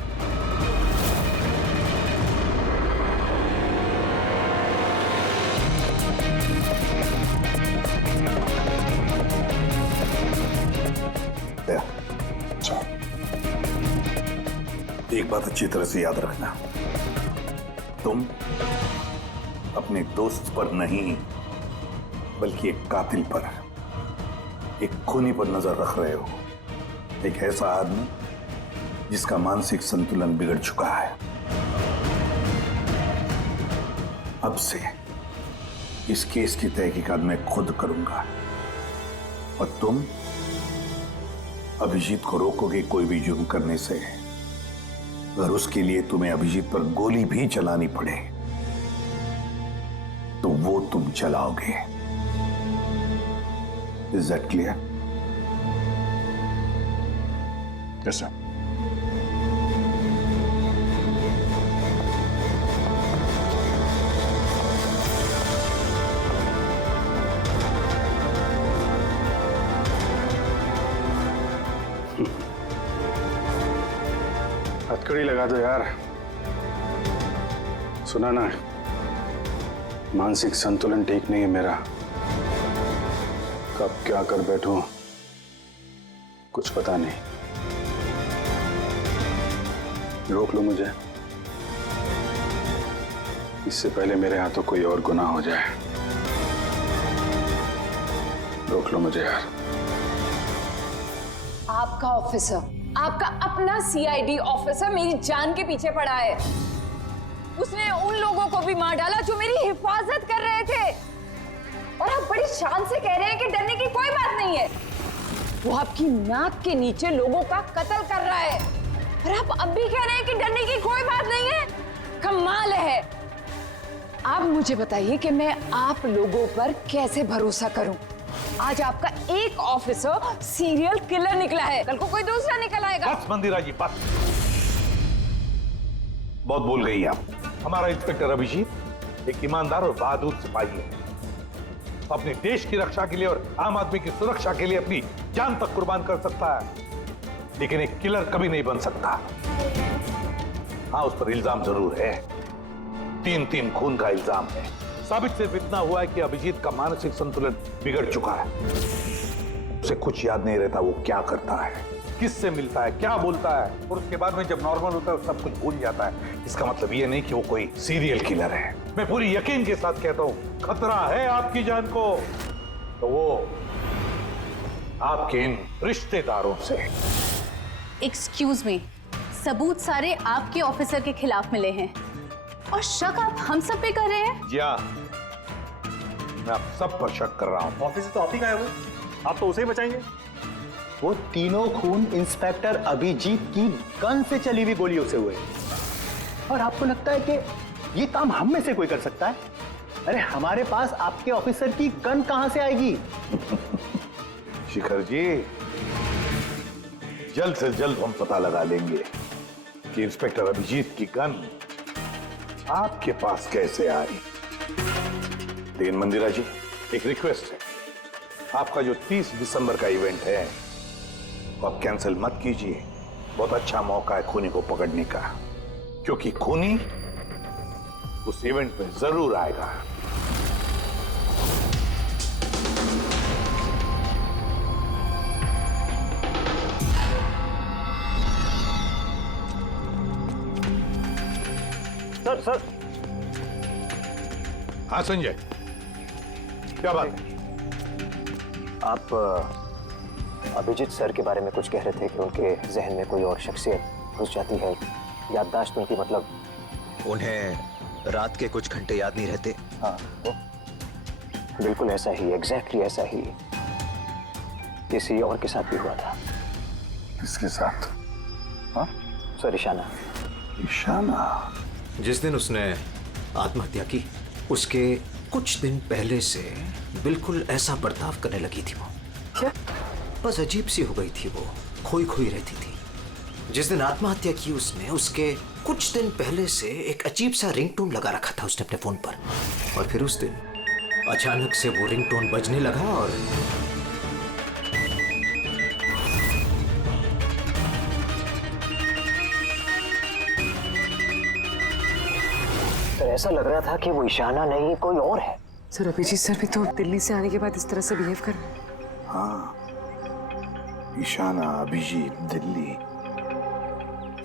दया, एक बात अच्छी तरह से याद रखना, तुम अपने दोस्त पर नहीं, बल्कि एक कातिल पर, एक खूनी पर नजर रख रहे हो। एक ऐसा आदमी जिसका मानसिक संतुलन बिगड़ चुका है। अब से इस केस की तहकीकात मैं खुद करूंगा, और तुम अभिजीत को रोकोगे कोई भी जुर्म करने से। अगर उसके लिए तुम्हें अभिजीत पर गोली भी चलानी पड़े तो वो तुम चलाओगे। Is that clear? Yes sir. हथकड़ी लगा दो यार। सुना ना, मानसिक संतुलन ठीक नहीं है मेरा। कब क्या कर बैठूं कुछ पता नहीं। रोक लो मुझे, इससे पहले मेरे हाथों कोई और गुनाह हो जाए। रोक लो मुझे यार। आपका ऑफिसर, आपका अपना सीआईडी ऑफिसर मेरी जान के पीछे पड़ा है। उसने उन लोगों को भी मार डाला जो मेरी हिफाजत कर रहे थे, और आप बड़ी शान से कह रहे हैं कि डरने की कोई बात नहीं है। वो आपकी नाक के नीचे लोगों का कत्ल कर रहा है, और आप अब भी कह रहे हैं कि डरने की कोई बात नहीं है। कमाल है। आप मुझे बताइए कि मैं आप लोगों पर कैसे भरोसा करूं। आज आपका एक ऑफिसर सीरियल किलर निकला है, कल को कोई दूसरा निकल आएगा। बस मंदिरा जी, बस। बहुत बोल गई आप। हमारा इंस्पेक्टर अभिजीत एक ईमानदार और बहादुर सिपाही है। अपने देश की रक्षा के लिए और आम आदमी की सुरक्षा के लिए अपनी जान तक कुर्बान कर सकता है, लेकिन एक किलर कभी नहीं बन सकता। हाँ, उस पर इल्जाम जरूर है, 3 खून का इल्जाम है। साबित सिर्फ इतना हुआ है कि अभिजीत का मानसिक संतुलन बिगड़ चुका है। उसे कुछ याद नहीं रहता वो क्या करता है। किससे मिलता है, क्या बोलता है, और उसके बाद में जब नॉर्मल होता है सब कुछ भूल जाता है। इसका मतलब ये नहीं कि वो कोई सीरियल किलर है। मैं पूरी यकीन के साथ कहता हूं, खतरा है आपकी जान को तो वो आपके इन रिश्तेदारों से। एक्सक्यूज मी, सबूत सारे आपके ऑफिसर के खिलाफ मिले हैं और शक आप हम सब पे कर रहे हैं। जी हाँ, मैं आप सब पर शक कर रहा हूं। ऑफिसर तो आप ही का है वो, आप तो उसे ही बचाएंगे। वो तीनों खून इंस्पेक्टर अभिजीत की गन से चली हुई गोलियों से हुए, और आपको लगता है कि ये काम हम में से कोई कर सकता है? अरे हमारे पास आपके ऑफिसर की गन कहां से आएगी? शिखर जी, जल्द से जल्द हम पता लगा लेंगे कि इंस्पेक्टर अभिजीत की गन आपके पास कैसे आई। लेकिन मंदिरा जी, एक रिक्वेस्ट है, आपका जो 30 दिसंबर का इवेंट है वो आप कैंसिल मत कीजिए। बहुत अच्छा मौका है खूनी को पकड़ने का, क्योंकि खूनी उस इवेंट में जरूर आएगा। सर हाँ संजय, क्या बात है? आप अभिजीत सर के बारे में कुछ कह रहे थे कि उनके जहन में कोई और शख्सियत घुस जाती है, याददाश्त उनकी, मतलब उन्हें रात के कुछ घंटे याद नहीं रहते। हाँ, तो बिल्कुल ऐसा ही, एग्जैक्टली ऐसा ही किसी और के साथ भी हुआ था। किसके साथ? हाँ सर, ईशाना। ईशाना? जिस दिन उसने आत्महत्या की उसके कुछ दिन पहले से बिल्कुल ऐसा बर्ताव करने लगी थी वो। क्या? बस अजीब सी हो गई थी वो, खोई खोई रहती थी। जिस दिन आत्महत्या की उसने, उसके कुछ दिन पहले से एक अजीब सा रिंगटोन लगा रखा था उसने अपने फोन पर, और फिर उस दिन अचानक से वो रिंगटोन बजने लगा और ऐसा लग रहा था कि वो ईशाना नहीं कोई और है। सर अभिजीत सर भी तो दिल्ली से आने के बाद इस तरह से बिहेव कर रहे हैं। हाँ, ईशाना, अभिजीत, दिल्ली,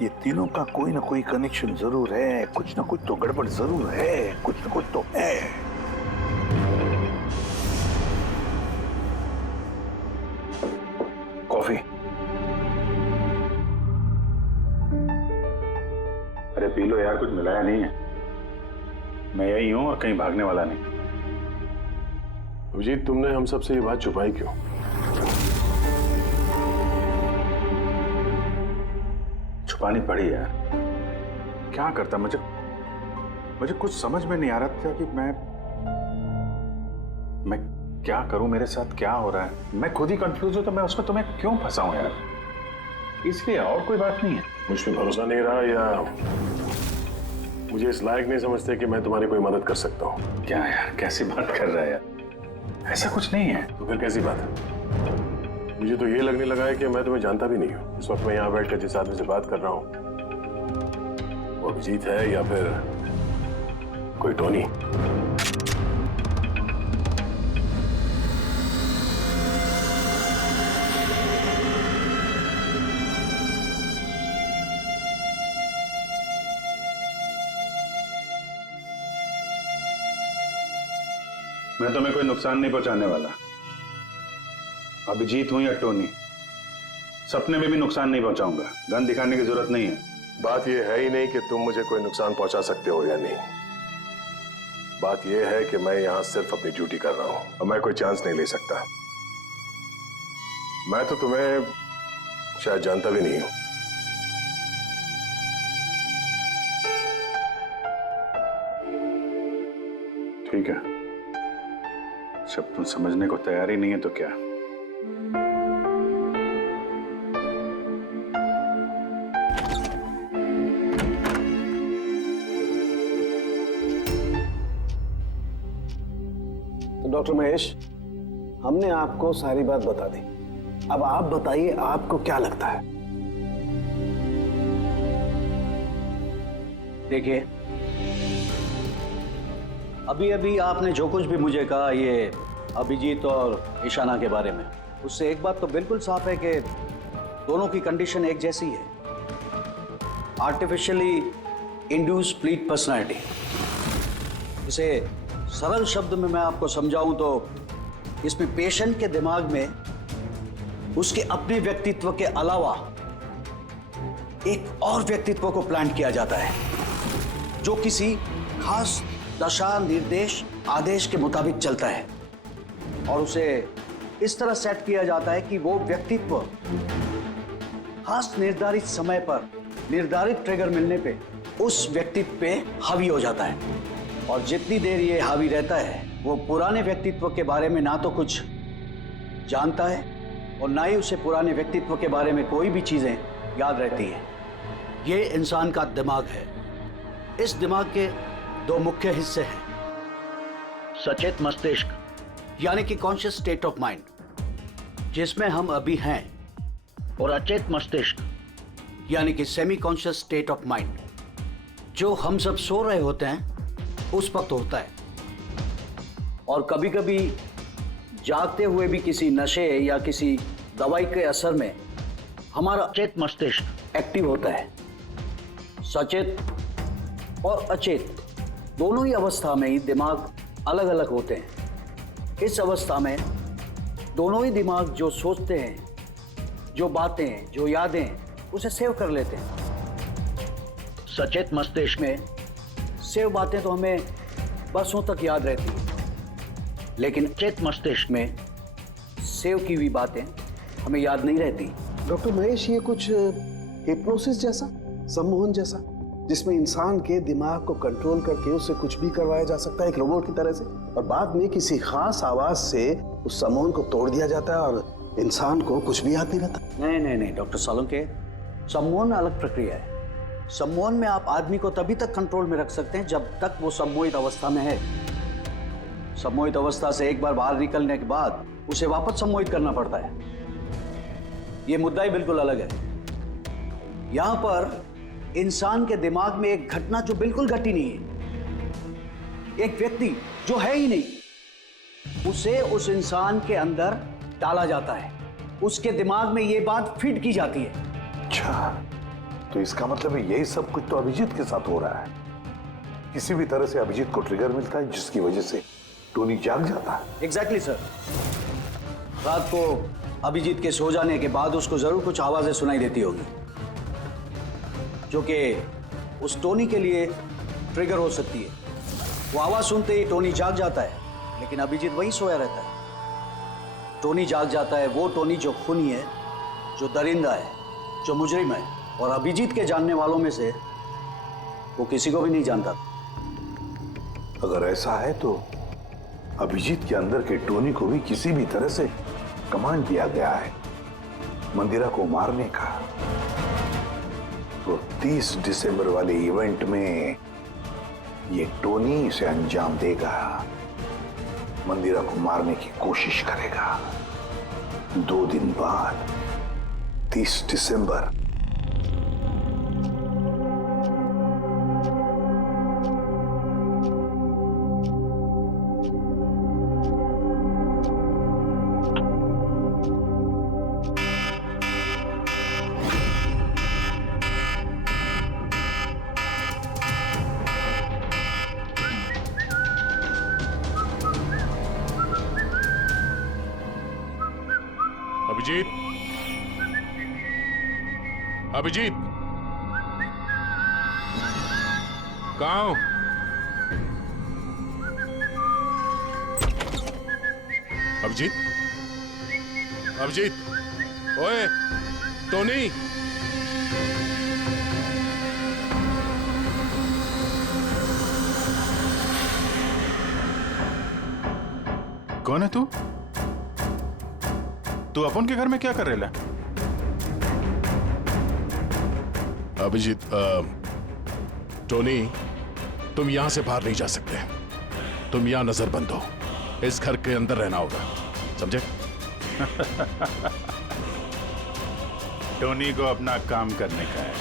ये तीनों का कोई ना कोई कनेक्शन जरूर है। कुछ ना कुछ तो गड़बड़ जरूर है, कुछ ना कुछ तो है। कॉफी? अरे पी लो यार, कुछ मिलाया नहीं है। मैं यही हूं और कहीं भागने वाला नहीं। अभिजीत, तुमने हम सबसे ये बात छुपाई क्यों? छुपानी पड़ी यार, क्या करता। मुझे कुछ समझ में नहीं आ रहा था कि मैं क्या करूं, मेरे साथ क्या हो रहा है। मैं खुद ही कंफ्यूज हूं, तो मैं उसमें तुम्हें क्यों फंसाऊं यार, इसलिए, और कोई बात नहीं है। मुझ पे भरोसा नहीं रहा या मुझे इस लायक नहीं समझते कि मैं तुम्हारी कोई मदद कर सकता हूँ? क्या यार, कैसी बात कर रहा है यार, ऐसा कुछ नहीं है। तो फिर कैसी बात है? मुझे तो ये लगने लगा है कि मैं तुम्हें जानता भी नहीं हूँ। इस वक्त मैं यहाँ बैठकर जिस आदमी से बात कर रहा हूँ वो अभिजीत है या फिर कोई टोनी। मैं तुम्हें कोई नुकसान नहीं पहुंचाने वाला। अभिजीत हूं या टोनी, सपने में भी नुकसान नहीं पहुंचाऊंगा। गन दिखाने की जरूरत नहीं है। बात यह है ही नहीं कि तुम मुझे कोई नुकसान पहुंचा सकते हो या नहीं। बात यह है कि मैं यहां सिर्फ अपनी ड्यूटी कर रहा हूं और मैं कोई चांस नहीं ले सकता। मैं तो तुम्हें शायद जानता भी नहीं हूं। ठीक है, जब तुम समझने को तैयार ही नहीं है तो क्या। तो डॉक्टर महेश, हमने आपको सारी बात बता दी। अब आप बताइए, आपको क्या लगता है? देखिए, अभी अभी आपने जो कुछ भी मुझे कहा ये अभिजीत और ईशाना के बारे में, उससे एक बात तो बिल्कुल साफ है कि दोनों की कंडीशन एक जैसी है, आर्टिफिशियली इंड्यूस स्प्लिट पर्सनैलिटी। इसे सरल शब्द में मैं आपको समझाऊं तो इसमें पेशेंट के दिमाग में उसके अपने व्यक्तित्व के अलावा एक और व्यक्तित्व को प्लांट किया जाता है, जो किसी खास दशा, निर्देश, आदेश के मुताबिक चलता है, और उसे इस तरह सेट किया जाता है कि वो व्यक्तित्व खास निर्धारित समय पर निर्धारित ट्रिगर मिलने पे उस व्यक्तित्व पे हावी हो जाता है। और जितनी देर ये हावी रहता है वो पुराने व्यक्तित्व के बारे में ना तो कुछ जानता है और ना ही उसे पुराने व्यक्तित्व के बारे में कोई भी चीजें याद रहती हैं। ये इंसान का दिमाग है। इस दिमाग के दो मुख्य हिस्से हैं, सचेत मस्तिष्क यानी कि कॉन्शियस स्टेट ऑफ माइंड, जिसमें हम अभी हैं, और अचेत मस्तिष्क यानी कि semi conscious state of mind, जो हम सब सो रहे होते हैं उस वक्त होता है। और कभी कभी जागते हुए भी किसी नशे या किसी दवाई के असर में हमारा अचेत मस्तिष्क एक्टिव होता है। सचेत और अचेत दोनों ही अवस्था में ही दिमाग अलग अलग होते हैं। इस अवस्था में दोनों ही दिमाग जो सोचते हैं, जो बातें, जो यादें, उसे सेव कर लेते हैं। सचेत मस्तिष्क में सेव बातें तो हमें बरसों तक याद रहती हैं, लेकिन अचेत मस्तिष्क में सेव की हुई बातें हमें याद नहीं रहती। डॉक्टर महेश, ये कुछ हिप्नोसिस जैसा, सम्मोहन जैसा, जिसमें इंसान के दिमाग को कंट्रोल करके उससे कुछ भी करवाया जा सकता है एक रोबोट की तरह से, और बाद में किसी खास आवाज से उस सम्मोहन को तोड़ दिया जाता है और इंसान को कुछ भी याद नहीं रहता। नहीं डॉक्टर सोलंकी, सम्मोहन अलग प्रक्रिया है। सम्मोहन में आप आदमी को तभी तक कंट्रोल में रख सकते हैं जब तक वो सम्मोहित अवस्था में है। सम्मोहित अवस्था से एक बार बाहर निकलने के बाद उसे वापस सम्मोहित करना पड़ता है। ये मुद्दा ही बिल्कुल अलग है। यहां पर इंसान के दिमाग में एक घटना जो बिल्कुल घटी नहीं है, एक व्यक्ति जो है ही नहीं, उसे उस इंसान के अंदर डाला जाता है। उसके दिमाग में ये बात फिट की जाती है। अच्छा, तो इसका मतलब है यही सब कुछ तो अभिजीत के साथ हो रहा है। किसी भी तरह से अभिजीत को ट्रिगर मिलता है जिसकी वजह से टोनी जाग जाता है। Exactly sir. रात को अभिजीत के सो जाने के बाद उसको जरूर कुछ आवाजें सुनाई देती होगी, जो कि उस टोनी के लिए ट्रिगर हो सकती है। वो आवाज सुनते ही टोनी जाग जाता है, लेकिन अभिजीत वहीं सोया रहता है। टोनी जाग जाता है वो टोनी जो खूनी है, जो दरिंदा है, जो मुजरिम है, और अभिजीत के जानने वालों में से वो किसी को भी नहीं जानता। अगर ऐसा है तो अभिजीत के अंदर के टोनी को भी किसी भी तरह से कमांड दिया गया है मंदिरा को मारने का। तो 30 दिसंबर वाले इवेंट में ये टोनी इसे अंजाम देगा, मंदिरा को मारने की कोशिश करेगा। 2 दिन बाद 30 दिसंबर। अभिजीत, अभिजीत, कहाँ हो? अभिजीत, अभिजीत, ओए, टोनी। कौन है तू? तू अपन के घर में क्या कर रहे है? अभिजीत, टोनी, तुम यहां से बाहर नहीं जा सकते। तुम यहां नजरबंद हो। इस घर के अंदर रहना होगा, समझे? टोनी को अपना काम करने का है।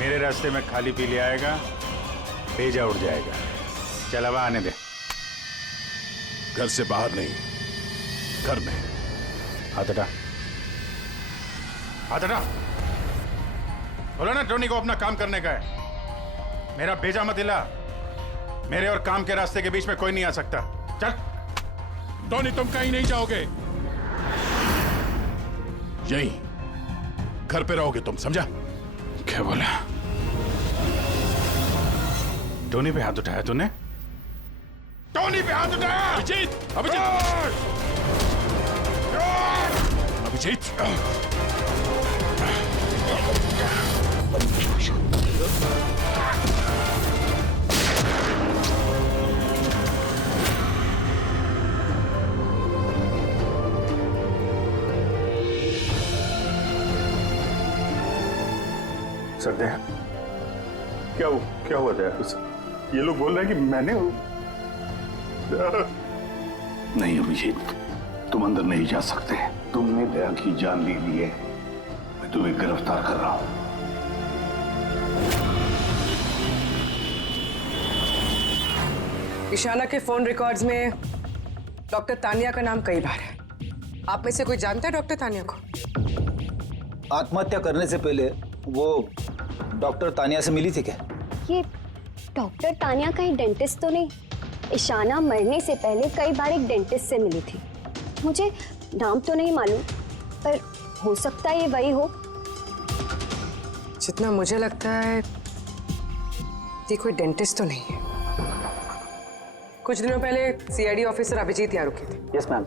मेरे रास्ते में खाली पीली आएगा, भेजा उड़ जाएगा। चल अब आने दे। घर से बाहर नहीं, घर में। हाथ हटा। हाथ हटा। बोलो ना टोनी को अपना काम करने का है। मेरा भेजा मत हिला। मेरे और काम के रास्ते के बीच में कोई नहीं आ सकता। चल। टोनी तुम कहीं नहीं जाओगे, यहीं घर पे रहोगे तुम, समझा? क्या बोला? टोनी पे हाथ उठाया तूने? टोनी पे हाथ उठाया? अभिजीत! अभिजीत! अभिजीत! सरदे, क्या हुआ था? ये लोग बोल रहे हैं कि मैंने नहीं अभिजीत, तुम अंदर नहीं जा सकते। तुमने दया की जान ले ली है, मैं तुम्हें गिरफ्तार कर रहा हूं। ईशाना के फोन रिकॉर्ड्स में डॉक्टर तानिया का नाम कई बार है। आप में से कोई जानता है डॉक्टर तानिया को? आत्महत्या करने से पहले वो डॉक्टर तानिया से मिली थी क्या? ये डॉक्टर तानिया कहीं डेंटिस्ट तो नहीं? ईशाना मरने से पहले कई बार एक डेंटिस्ट से मिली थी। मुझे नाम तो नहीं मालूम, पर हो सकता है ये वही हो। जितना मुझे लगता है ये कोई डेंटिस्ट तो नहीं है। कुछ दिनों पहले सीआईडी ऑफिसर अभिजीत यहाँ रुके थे। Yes ma'am.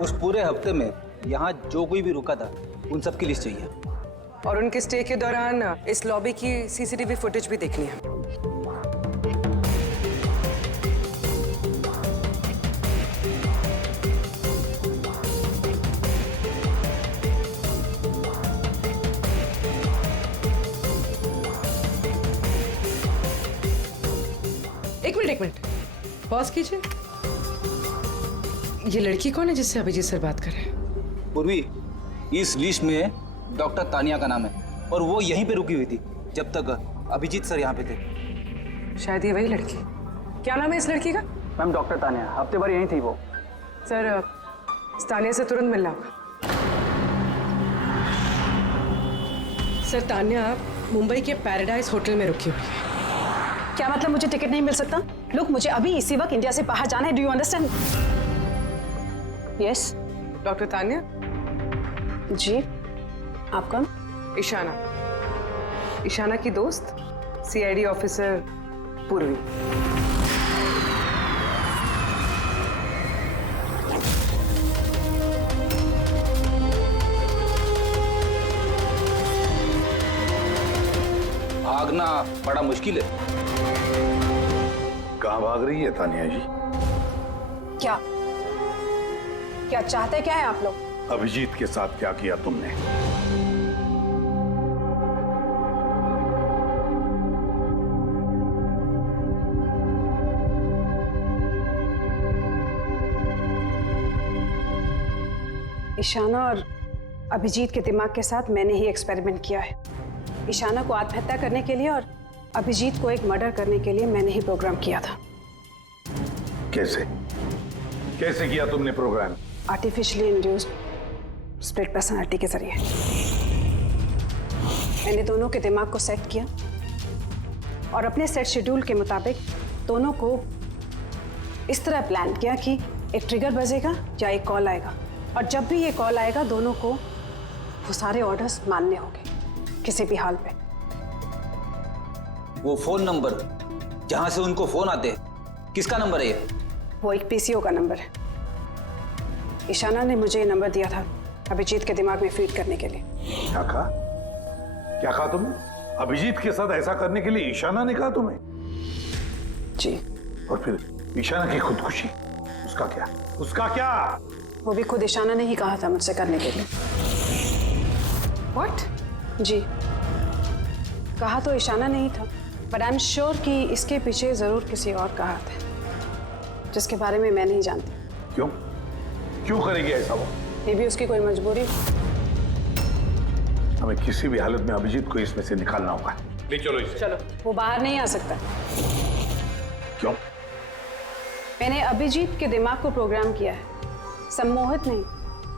उस पूरे हफ्ते में यहाँ जो कोई भी रुका था उन सब की लिस्ट चाहिए। और उनके स्टे के दौरान इस लॉबी की सीसीटीवी फुटेज भी देखनी है। एक मिनट पॉज कीजिए। ये लड़की कौन है जिससे अभिजीत सर बात कर रहे हैं? पूर्वी, इस लिस्ट में डॉक्टर तानिया का नाम है और वो यहीं पे रुकी हुई थी जब तक अभिजीत सर यहाँ पे थे। शायद ये वही लड़की। क्या नाम है इस लड़की का? मैम डॉक्टर तानिया, हफ्ते भर यहीं थी वो। सर तानिया से तुरंत मिलना होगा। सर तानिया मुंबई के पैराडाइज होटल में रुकी हुई है। क्या मतलब मुझे टिकट नहीं मिल सकता? लोग मुझे अभी इसी वक्त इंडिया से बाहर जाना है। Do you understand? Yes. Doctor Tania? जी, आप कौन? ईशाना। ईशाना की दोस्त, सीआईडी ऑफिसर पूर्वी। भागना बड़ा मुश्किल है। कहाँ भाग रही है तानिया जी? क्या चाहते क्या है आप लोग? अभिजीत के साथ क्या किया तुमने? ईशाना और अभिजीत के दिमाग के साथ मैंने ही एक्सपेरिमेंट किया है। ईशाना को आत्महत्या करने के लिए और अभिजीत को एक मर्डर करने के लिए मैंने ही प्रोग्राम किया था। कैसे किया तुमने program? Artificially induced split personality के जरिए मैंने दोनों के दिमाग को सेट किया और अपने सेट शेड्यूल के मुताबिक दोनों को इस तरह प्लान किया कि एक ट्रिगर बजेगा या एक कॉल आएगा, और जब भी ये कॉल आएगा दोनों को वो सारे ऑर्डर्स मानने होंगे किसी भी हाल पे। वो फोन नंबर जहां से उनको फोन आते हैं, किसका नंबर है ये? वो एक पीसीओ का नंबर है। ईशाना ने मुझे ये नंबर दिया था अभिजीत के दिमाग में फीड करने के लिए। क्या कहा तुमने? अभिजीत के साथ ऐसा करने के लिए ईशाना ने कहा तुम्हें? जी। और फिर ईशाना की खुदकुशी, उसका क्या? वो भी खुद ईशाना ने ही कहा था मुझसे करने के लिए। What? जी, कहा तो ईशाना नहीं था, बट आई एम श्योर कि इसके पीछे जरूर किसी और का हाथ है जिसके बारे में मैं नहीं जानती। क्यों करेगी ऐसा वो? ये भी उसकी कोई मजबूरी। हमें किसी भी हालत में अभिजीत को इसमें से निकालना होगा। ले चलो इसे। चलो। वो बाहर नहीं आ सकता। क्यों? मैंने अभिजीत के दिमाग को प्रोग्राम किया है, सम्मोहित नहीं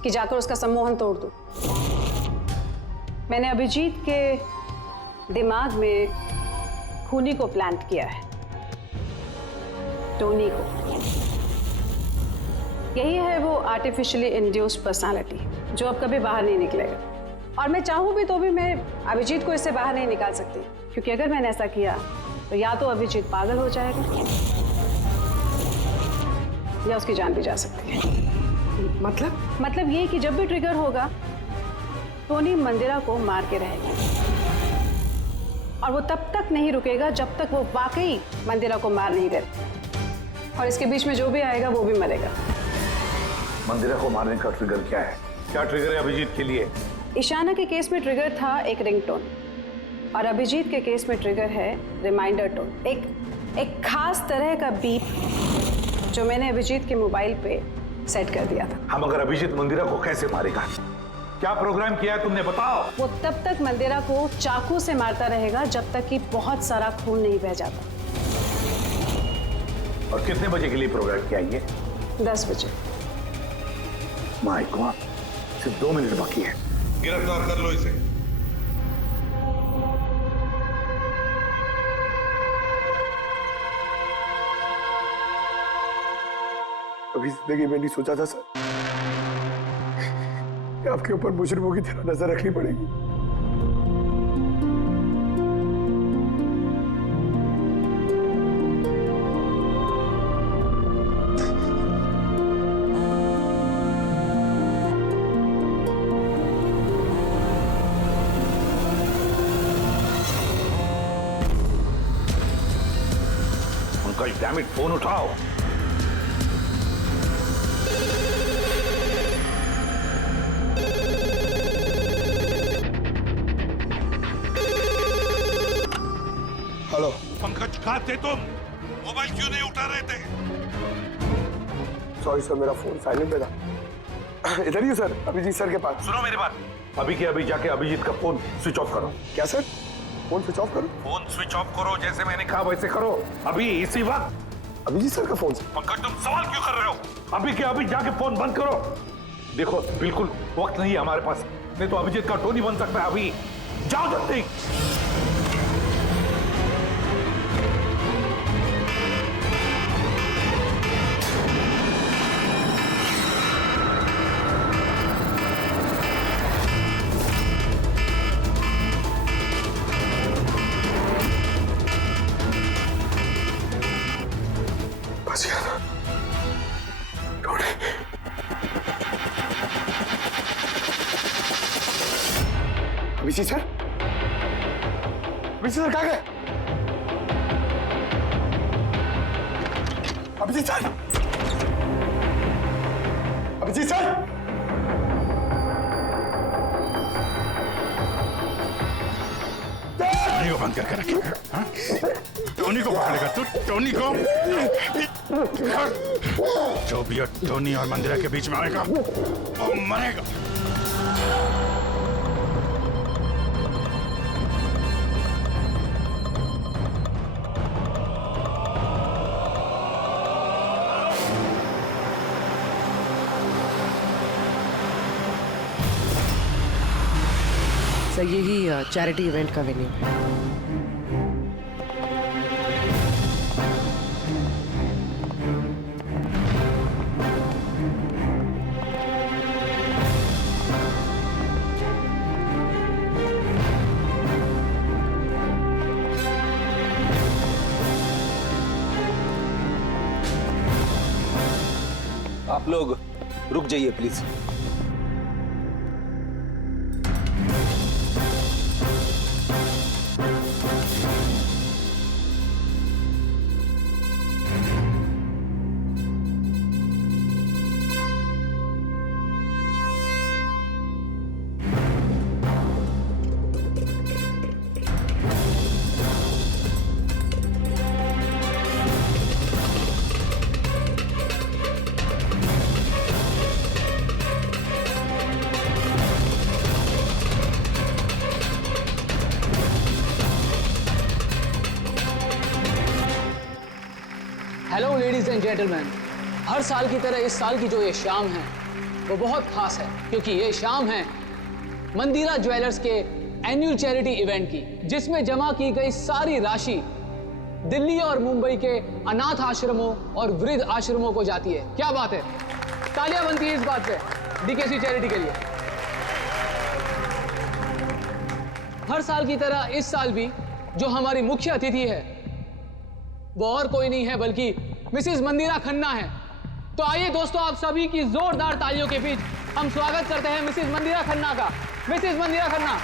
कि जाकर उसका सम्मोहन तोड़ दूं। मैंने अभिजीत के दिमाग में खूनी को प्लांट किया है, टोनी को। यही है वो आर्टिफिशियली इंड्यूस्ड पर्सनालिटी जो अब कभी बाहर नहीं निकलेगा। और मैं चाहूँ भी तो भी मैं अभिजीत को इससे बाहर नहीं निकाल सकती, क्योंकि अगर मैंने ऐसा किया तो या तो अभिजीत पागल हो जाएगा या उसकी जान भी जा सकती है। मतलब ये कि जब भी ट्रिगर होगा टोनी मंदिरा को मार के रहेगा, और वो तब तक नहीं रुकेगा जब तक वो वाकई मंदिरा को मार नहीं देता। और इसके बीच में जो भी आएगा वो भी मरेगा। मंदिरा को मारने का ट्रिगर क्या है? क्या ट्रिगर है अभिजीत के लिए? ईशाना के केस में ट्रिगर था एक रिंगटोन, और अभिजीत के केस में ट्रिगर है रिमाइंडर टोन, एक खास तरह का बीप जो मैंने अभिजीत के मोबाइल पे सेट कर दिया था। हम अगर अभिजीत मंदिरा को कैसे मारेगा? क्या प्रोग्राम किया है तुमने, बताओ। वो तब तक मंदिरा को चाकू से मारता रहेगा जब तक कि बहुत सारा खून नहीं बह जाता। और कितने बजे के लिए प्रोग्राम किया ये? 10 बजे। माय गॉड, सिर्फ 2 मिनट बाकी है। गिरफ्तार कर लो इसे। अभी जिंदगी में नहीं सोचा था सर कि आपके ऊपर मुजरिमों की तरह नजर रखनी पड़ेगी। अंकल डैम इट, फोन उठाओ। हेलो पंकज, कहाँ थे तुम? मोबाइल क्यों नहीं उठा रहे थे? सॉरी सर, मेरा फोन साइलेंट पे था। इधर ही हूँ सर, अभिजीत सर के पास। सुनो मेरी बात, अभी के अभी जाके अभिजीत का फोन स्विच ऑफ करो। क्या सर? फोन स्विच ऑफ करो? फोन स्विच ऑफ करो, जैसे मैंने कहा वैसे करो, अभी इसी वक्त। अभिजीत सर का फोन? पंकज तुम सवाल क्यों कर रहे हो? अभी के अभी जाके फोन बंद करो। देखो बिल्कुल वक्त नहीं है हमारे पास, नहीं तो अभिजीत का टोनी बन सकता है। अभी जाओ जल्दी। अभिजीत सर? अभिजीत सर कहाँ गए? Abhijit sir? Abhijit sir? Tony को बंद करके रखेगा, हाँ? टोनी को पकड़ेगा तू? टोनी को? जो भी टोनी और मंदिरा के बीच में आएगा वो मरेगा। सर यही चैरिटी इवेंट का वेन्यू है। आप लोग रुक जाइए please. Hello ladies and gentleman, हर साल की तरह इस साल की जो ये शाम है वो बहुत खास है, क्योंकि ये शाम है मंदिरा ज्वेलर्स के एनुअल चैरिटी इवेंट की, जिसमें जमा की गई सारी राशि दिल्ली और मुंबई के अनाथ आश्रमों और वृद्ध आश्रमों को जाती है। क्या बात है, तालियां बनती है इस बात पे डीकेसी चैरिटी के लिए। हर साल की तरह इस साल भी जो हमारी मुख्य अतिथि है वो और कोई नहीं है बल्कि मिसेस मंदिरा खन्ना है। तो आइए दोस्तों, आप सभी की जोरदार तालियों के बीच हम स्वागत करते हैं मिसेस मंदिरा खन्ना का। Mrs Mandira Khanna.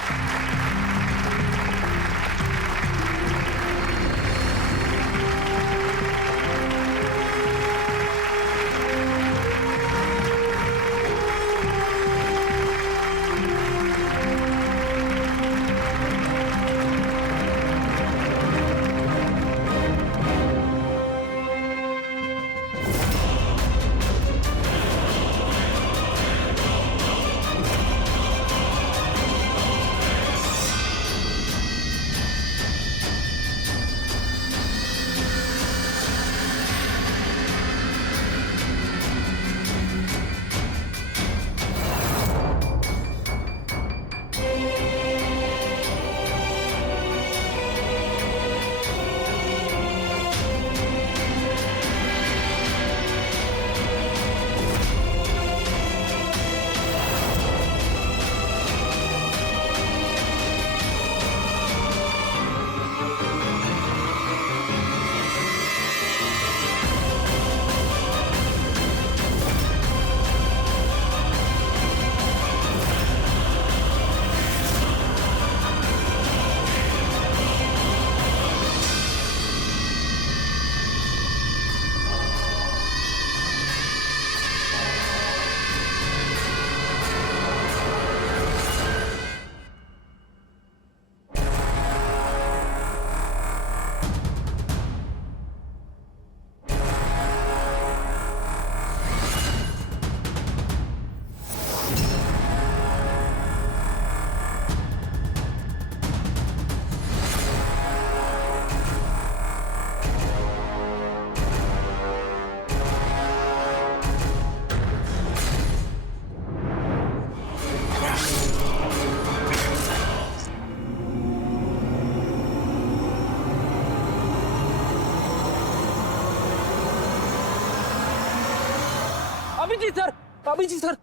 Abhijit sir, Abhijit sir.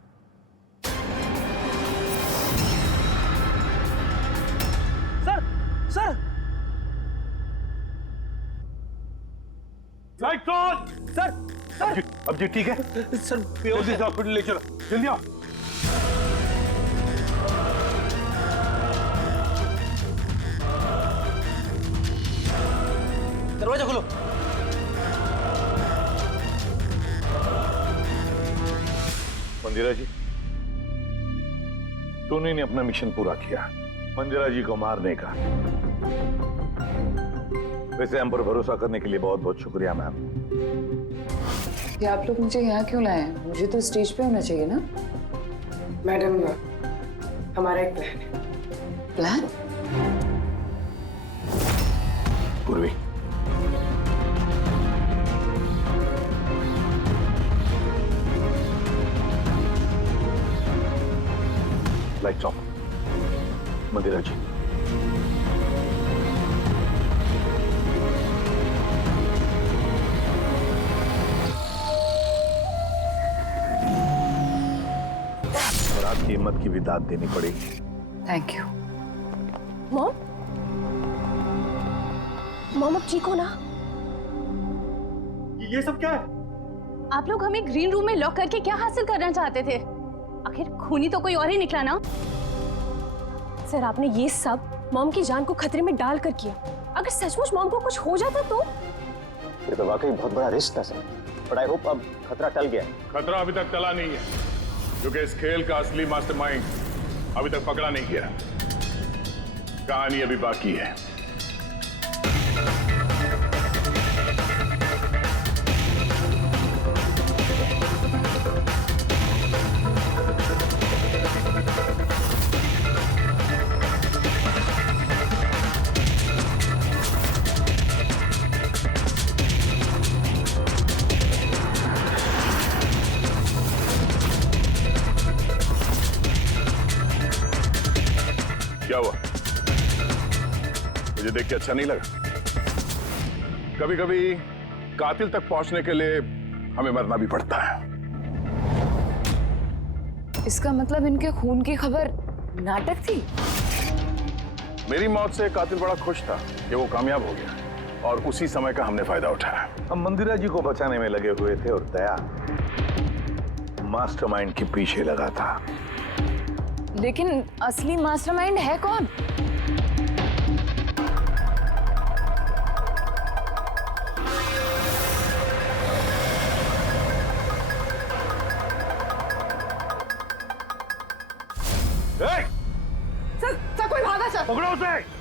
Sir, sir. Light on. Sir, sir. अब जी ठीक है सर, जल्दी से हॉस्पिटल ले चलो, जल्दी आओ। दरवाजा खोलो। मंदिरा जी, टोनी ने अपना मिशन पूरा किया, मंदिरा जी को मारने का। वैसे हम पर भरोसा करने के लिए बहुत बहुत शुक्रिया मैम। ये आप लोग मुझे यहाँ क्यों लाए हैं? मुझे तो स्टेज पे होना चाहिए ना। मैडम, हमारा एक प्लान है। प्लान? पूर्वी, लाइट्स ऑफ। मंदिरा जी, और आपकी हिम्मत की भी दाद देनी पड़ेगी। Thank you. मॉम, मॉम अब ठीक हो ना? ये सब क्या है? आप लोग हमें ग्रीन रूम में लॉक करके क्या हासिल करना चाहते थे? आखिर खूनी तो कोई और ही निकला ना। सर, आपने ये सब मॉम की जान को खतरे में डालकर किया। अगर सचमुच मॉम को कुछ हो जाता तो? ये तो वाकई बहुत बड़ा रिस्क था सर, बट आई होप अब खतरा टल गया। खतरा अभी तक टला नहीं है, क्योंकि इस खेल का असली मास्टरमाइंड अभी तक पकड़ा नहीं गया। कहानी अभी बाकी है। क्या हुआ? मुझे देख के अच्छा नहीं लगा? कभी कभी कातिल तक पहुंचने के लिए हमें मरना भी पड़ता है। इसका मतलब इनके खून की खबर नाटक थी? मेरी मौत से कातिल बड़ा खुश था कि वो कामयाब हो गया और उसी समय का हमने फायदा उठाया। हम मंदिरा जी को बचाने में लगे हुए थे और दया मास्टरमाइंड के पीछे लगा था। लेकिन असली मास्टरमाइंड है कौन? सर कोई भागा सर। पकड़ो उसे।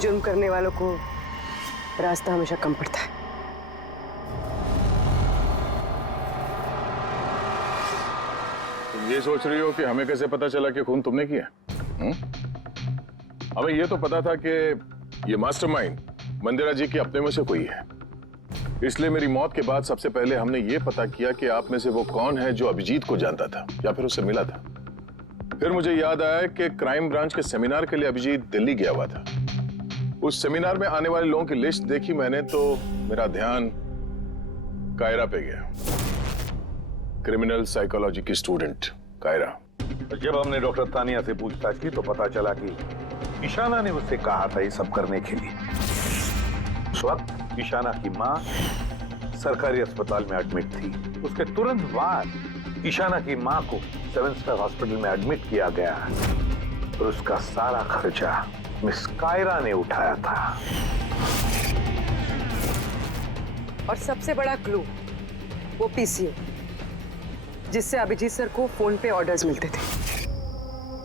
जुर्म करने वालों को रास्ता हमेशा कम पड़ता है। तुम ये सोच रही हो कि हमें कैसे पता चला कि खून तुमने किया? हमें ये तो पता था कि ये मास्टरमाइंड मंदिरा जी के अपने में से कोई है। इसलिए मेरी मौत के बाद सबसे पहले हमने ये पता किया कि आप में से वो कौन है जो अभिजीत को जानता था या फिर उससे मिला था। फिर मुझे याद आया कि क्राइम ब्रांच के सेमिनार के लिए अभिजीत दिल्ली गया हुआ था। उस सेमिनार में आने वाले लोगों की लिस्ट देखी मैंने तो मेरा ध्यान कायरा पे गया। क्रिमिनल साइकोलॉजी की स्टूडेंट कायरा। जब हमने डॉक्टर तानिया से पूछताछ की तो पता चला कि ईशाना ने उससे कहा था ये सब करने के लिए। उस वक्त ईशाना की मां सरकारी अस्पताल में एडमिट थी। उसके तुरंत बाद ईशाना की मां को 7 स्टार हॉस्पिटल में एडमिट किया गया और उसका सारा खर्चा मिस कायरा ने उठाया था। और सबसे बड़ा क्लू वो पीसीओ जिससे अभिजीत सर को फोन पे ऑर्डर्स मिलते थे।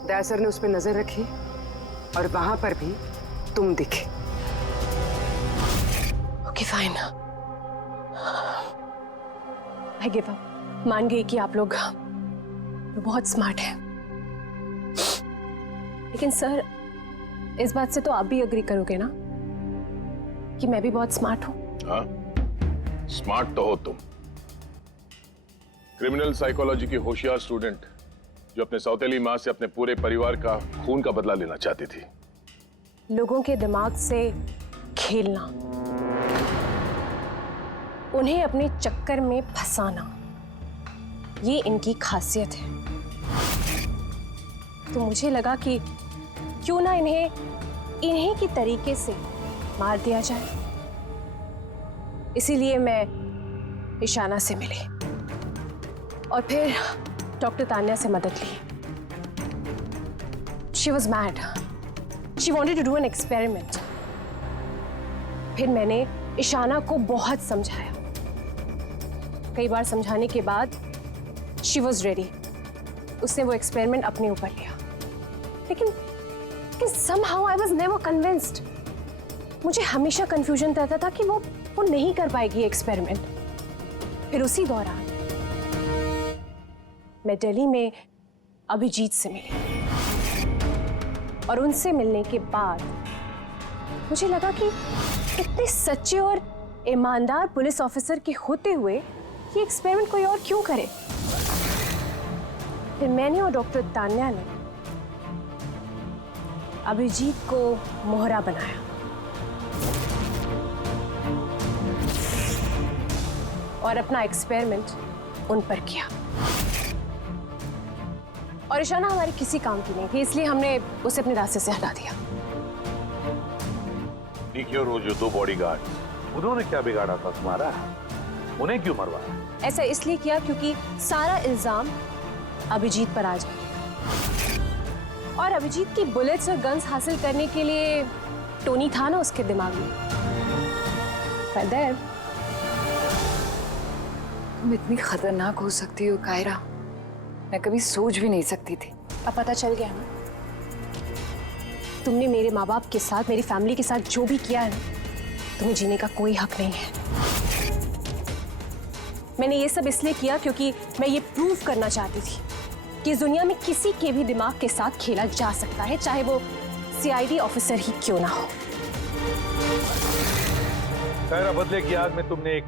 दया सर ने उस पर नजर रखी और वहां पर भी तुम दिखे। Okay fine, I give up. मान गई कि आप लोग बहुत स्मार्ट हैं, लेकिन सर इस बात से तो आप भी एग्री करोगे ना कि मैं भी बहुत स्मार्ट हूं? हाँ, स्मार्ट तो हो तुम। क्रिमिनल साइकोलॉजी की होशियार स्टूडेंट जो अपने सौतेली मां से अपने पूरे परिवार का खून का बदला लेना चाहती थी। लोगों के दिमाग से खेलना, उन्हें अपने चक्कर में फंसाना, ये इनकी खासियत है। तो मुझे लगा कि क्यों ना इन्हें की तरीके से मार दिया जाए। इसीलिए मैं ईशाना से मिली और फिर डॉक्टर तान्या से मदद ली। She was mad. She wanted to do an experiment. फिर मैंने ईशाना को बहुत समझाया। कई बार समझाने के बाद she was ready. उसने वो एक्सपेरिमेंट अपने ऊपर लिया। लेकिन somehow I was never convinced. मुझे हमेशा कंफ्यूजन रहता था कि वो नहीं कर पाएगी एक्सपेरिमेंट। फिर उसी दौरान मैं दिल्ली में अभिजीत से मिली और उनसे मिलने के बाद मुझे लगा कि इतने सच्चे और ईमानदार पुलिस ऑफिसर के होते हुए ये एक्सपेरिमेंट कोई और क्यों करे। फिर मैंने और डॉक्टर तान्या ने अभिजीत को मोहरा बनाया और अपना एक्सपेरिमेंट उन पर किया। और ईशाना हमारे किसी काम की नहीं थी, इसलिए हमने उसे अपने रास्ते से हटा दिया। देखिए, और वो जो 2 बॉडीगार्ड, उन्होंने क्या बिगाड़ा था तुम्हारा? उन्हें क्यों मरवाया? ऐसा इसलिए किया क्योंकि सारा इल्जाम अभिजीत पर आ जाए और अभिजीत की बुलेट्स और गन्स हासिल करने के लिए टोनी था ना उसके दिमाग में। तुम इतनी खतरनाक हो सकती हो कायरा, मैं कभी सोच भी नहीं सकती थी। अब पता चल गया ना, तुमने मेरे माँ बाप के साथ, मेरी फैमिली के साथ जो भी किया है, तुम्हें जीने का कोई हक नहीं है। मैंने ये सब इसलिए किया क्योंकि मैं ये प्रूव करना चाहती थी कि इस दुनिया में किसी के भी दिमाग के साथ खेला जा सकता है, चाहे वो सीआईडी ऑफिसर ही क्यों ना हो। खैर, बदले की आग में तुमने एक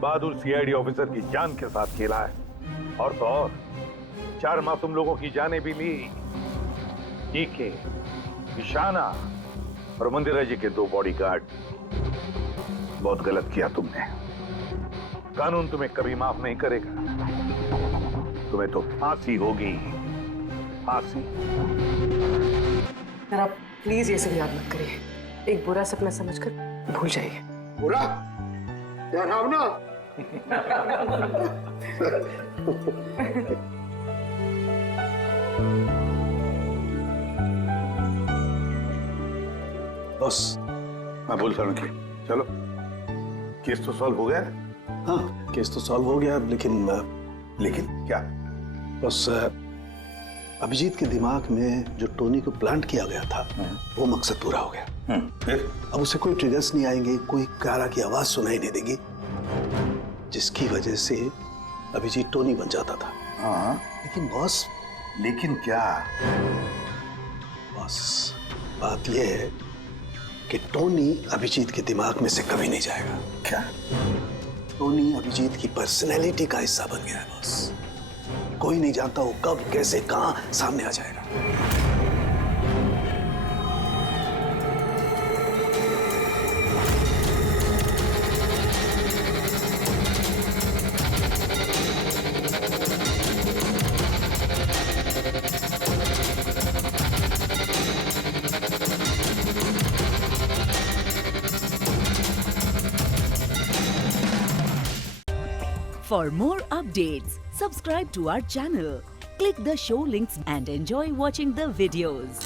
बहादुर सीआईडी ऑफिसर की जान के साथ खेला है, और तो और 4 मासूम लोगों की जानें भी ली। डीके, ईशाना और मंदिरा जी के 2 बॉडीगार्ड। बहुत गलत किया तुमने। कानून तुम्हें कभी माफ नहीं करेगा। तुम्हें तो फांसी होगी, फांसी। सर, आप प्लीज ये सब याद मत करिए। एक बुरा सपना समझकर भूल जाइए। बुरा? डरावना? बस मैं बोलता हूँ कि चलो, केस तो सॉल्व हो गया। हाँ, केस तो सॉल्व हो गया, लेकिन क्या? बस अभिजीत के दिमाग में जो टोनी को प्लांट किया गया था, वो मकसद पूरा हो गया। अब उसे कोई ट्रिगर्स नहीं आएंगे, कोई कारा की आवाज सुनाई नहीं देगी, जिसकी वजह से अभिजीत टोनी बन जाता था। हाँ, लेकिन बॉस, लेकिन क्या? बॉस, बात यह है कि टोनी अभिजीत के दिमाग में से कभी नहीं जाएगा। क्या? टोनी अभिजीत की पर्सनैलिटी का हिस्सा बन गया है बॉस। कोई नहीं जानता वो कब, कैसे, कहां सामने आ जाएगा। For more updates, subscribe to our channel, click the show links and enjoy watching the videos.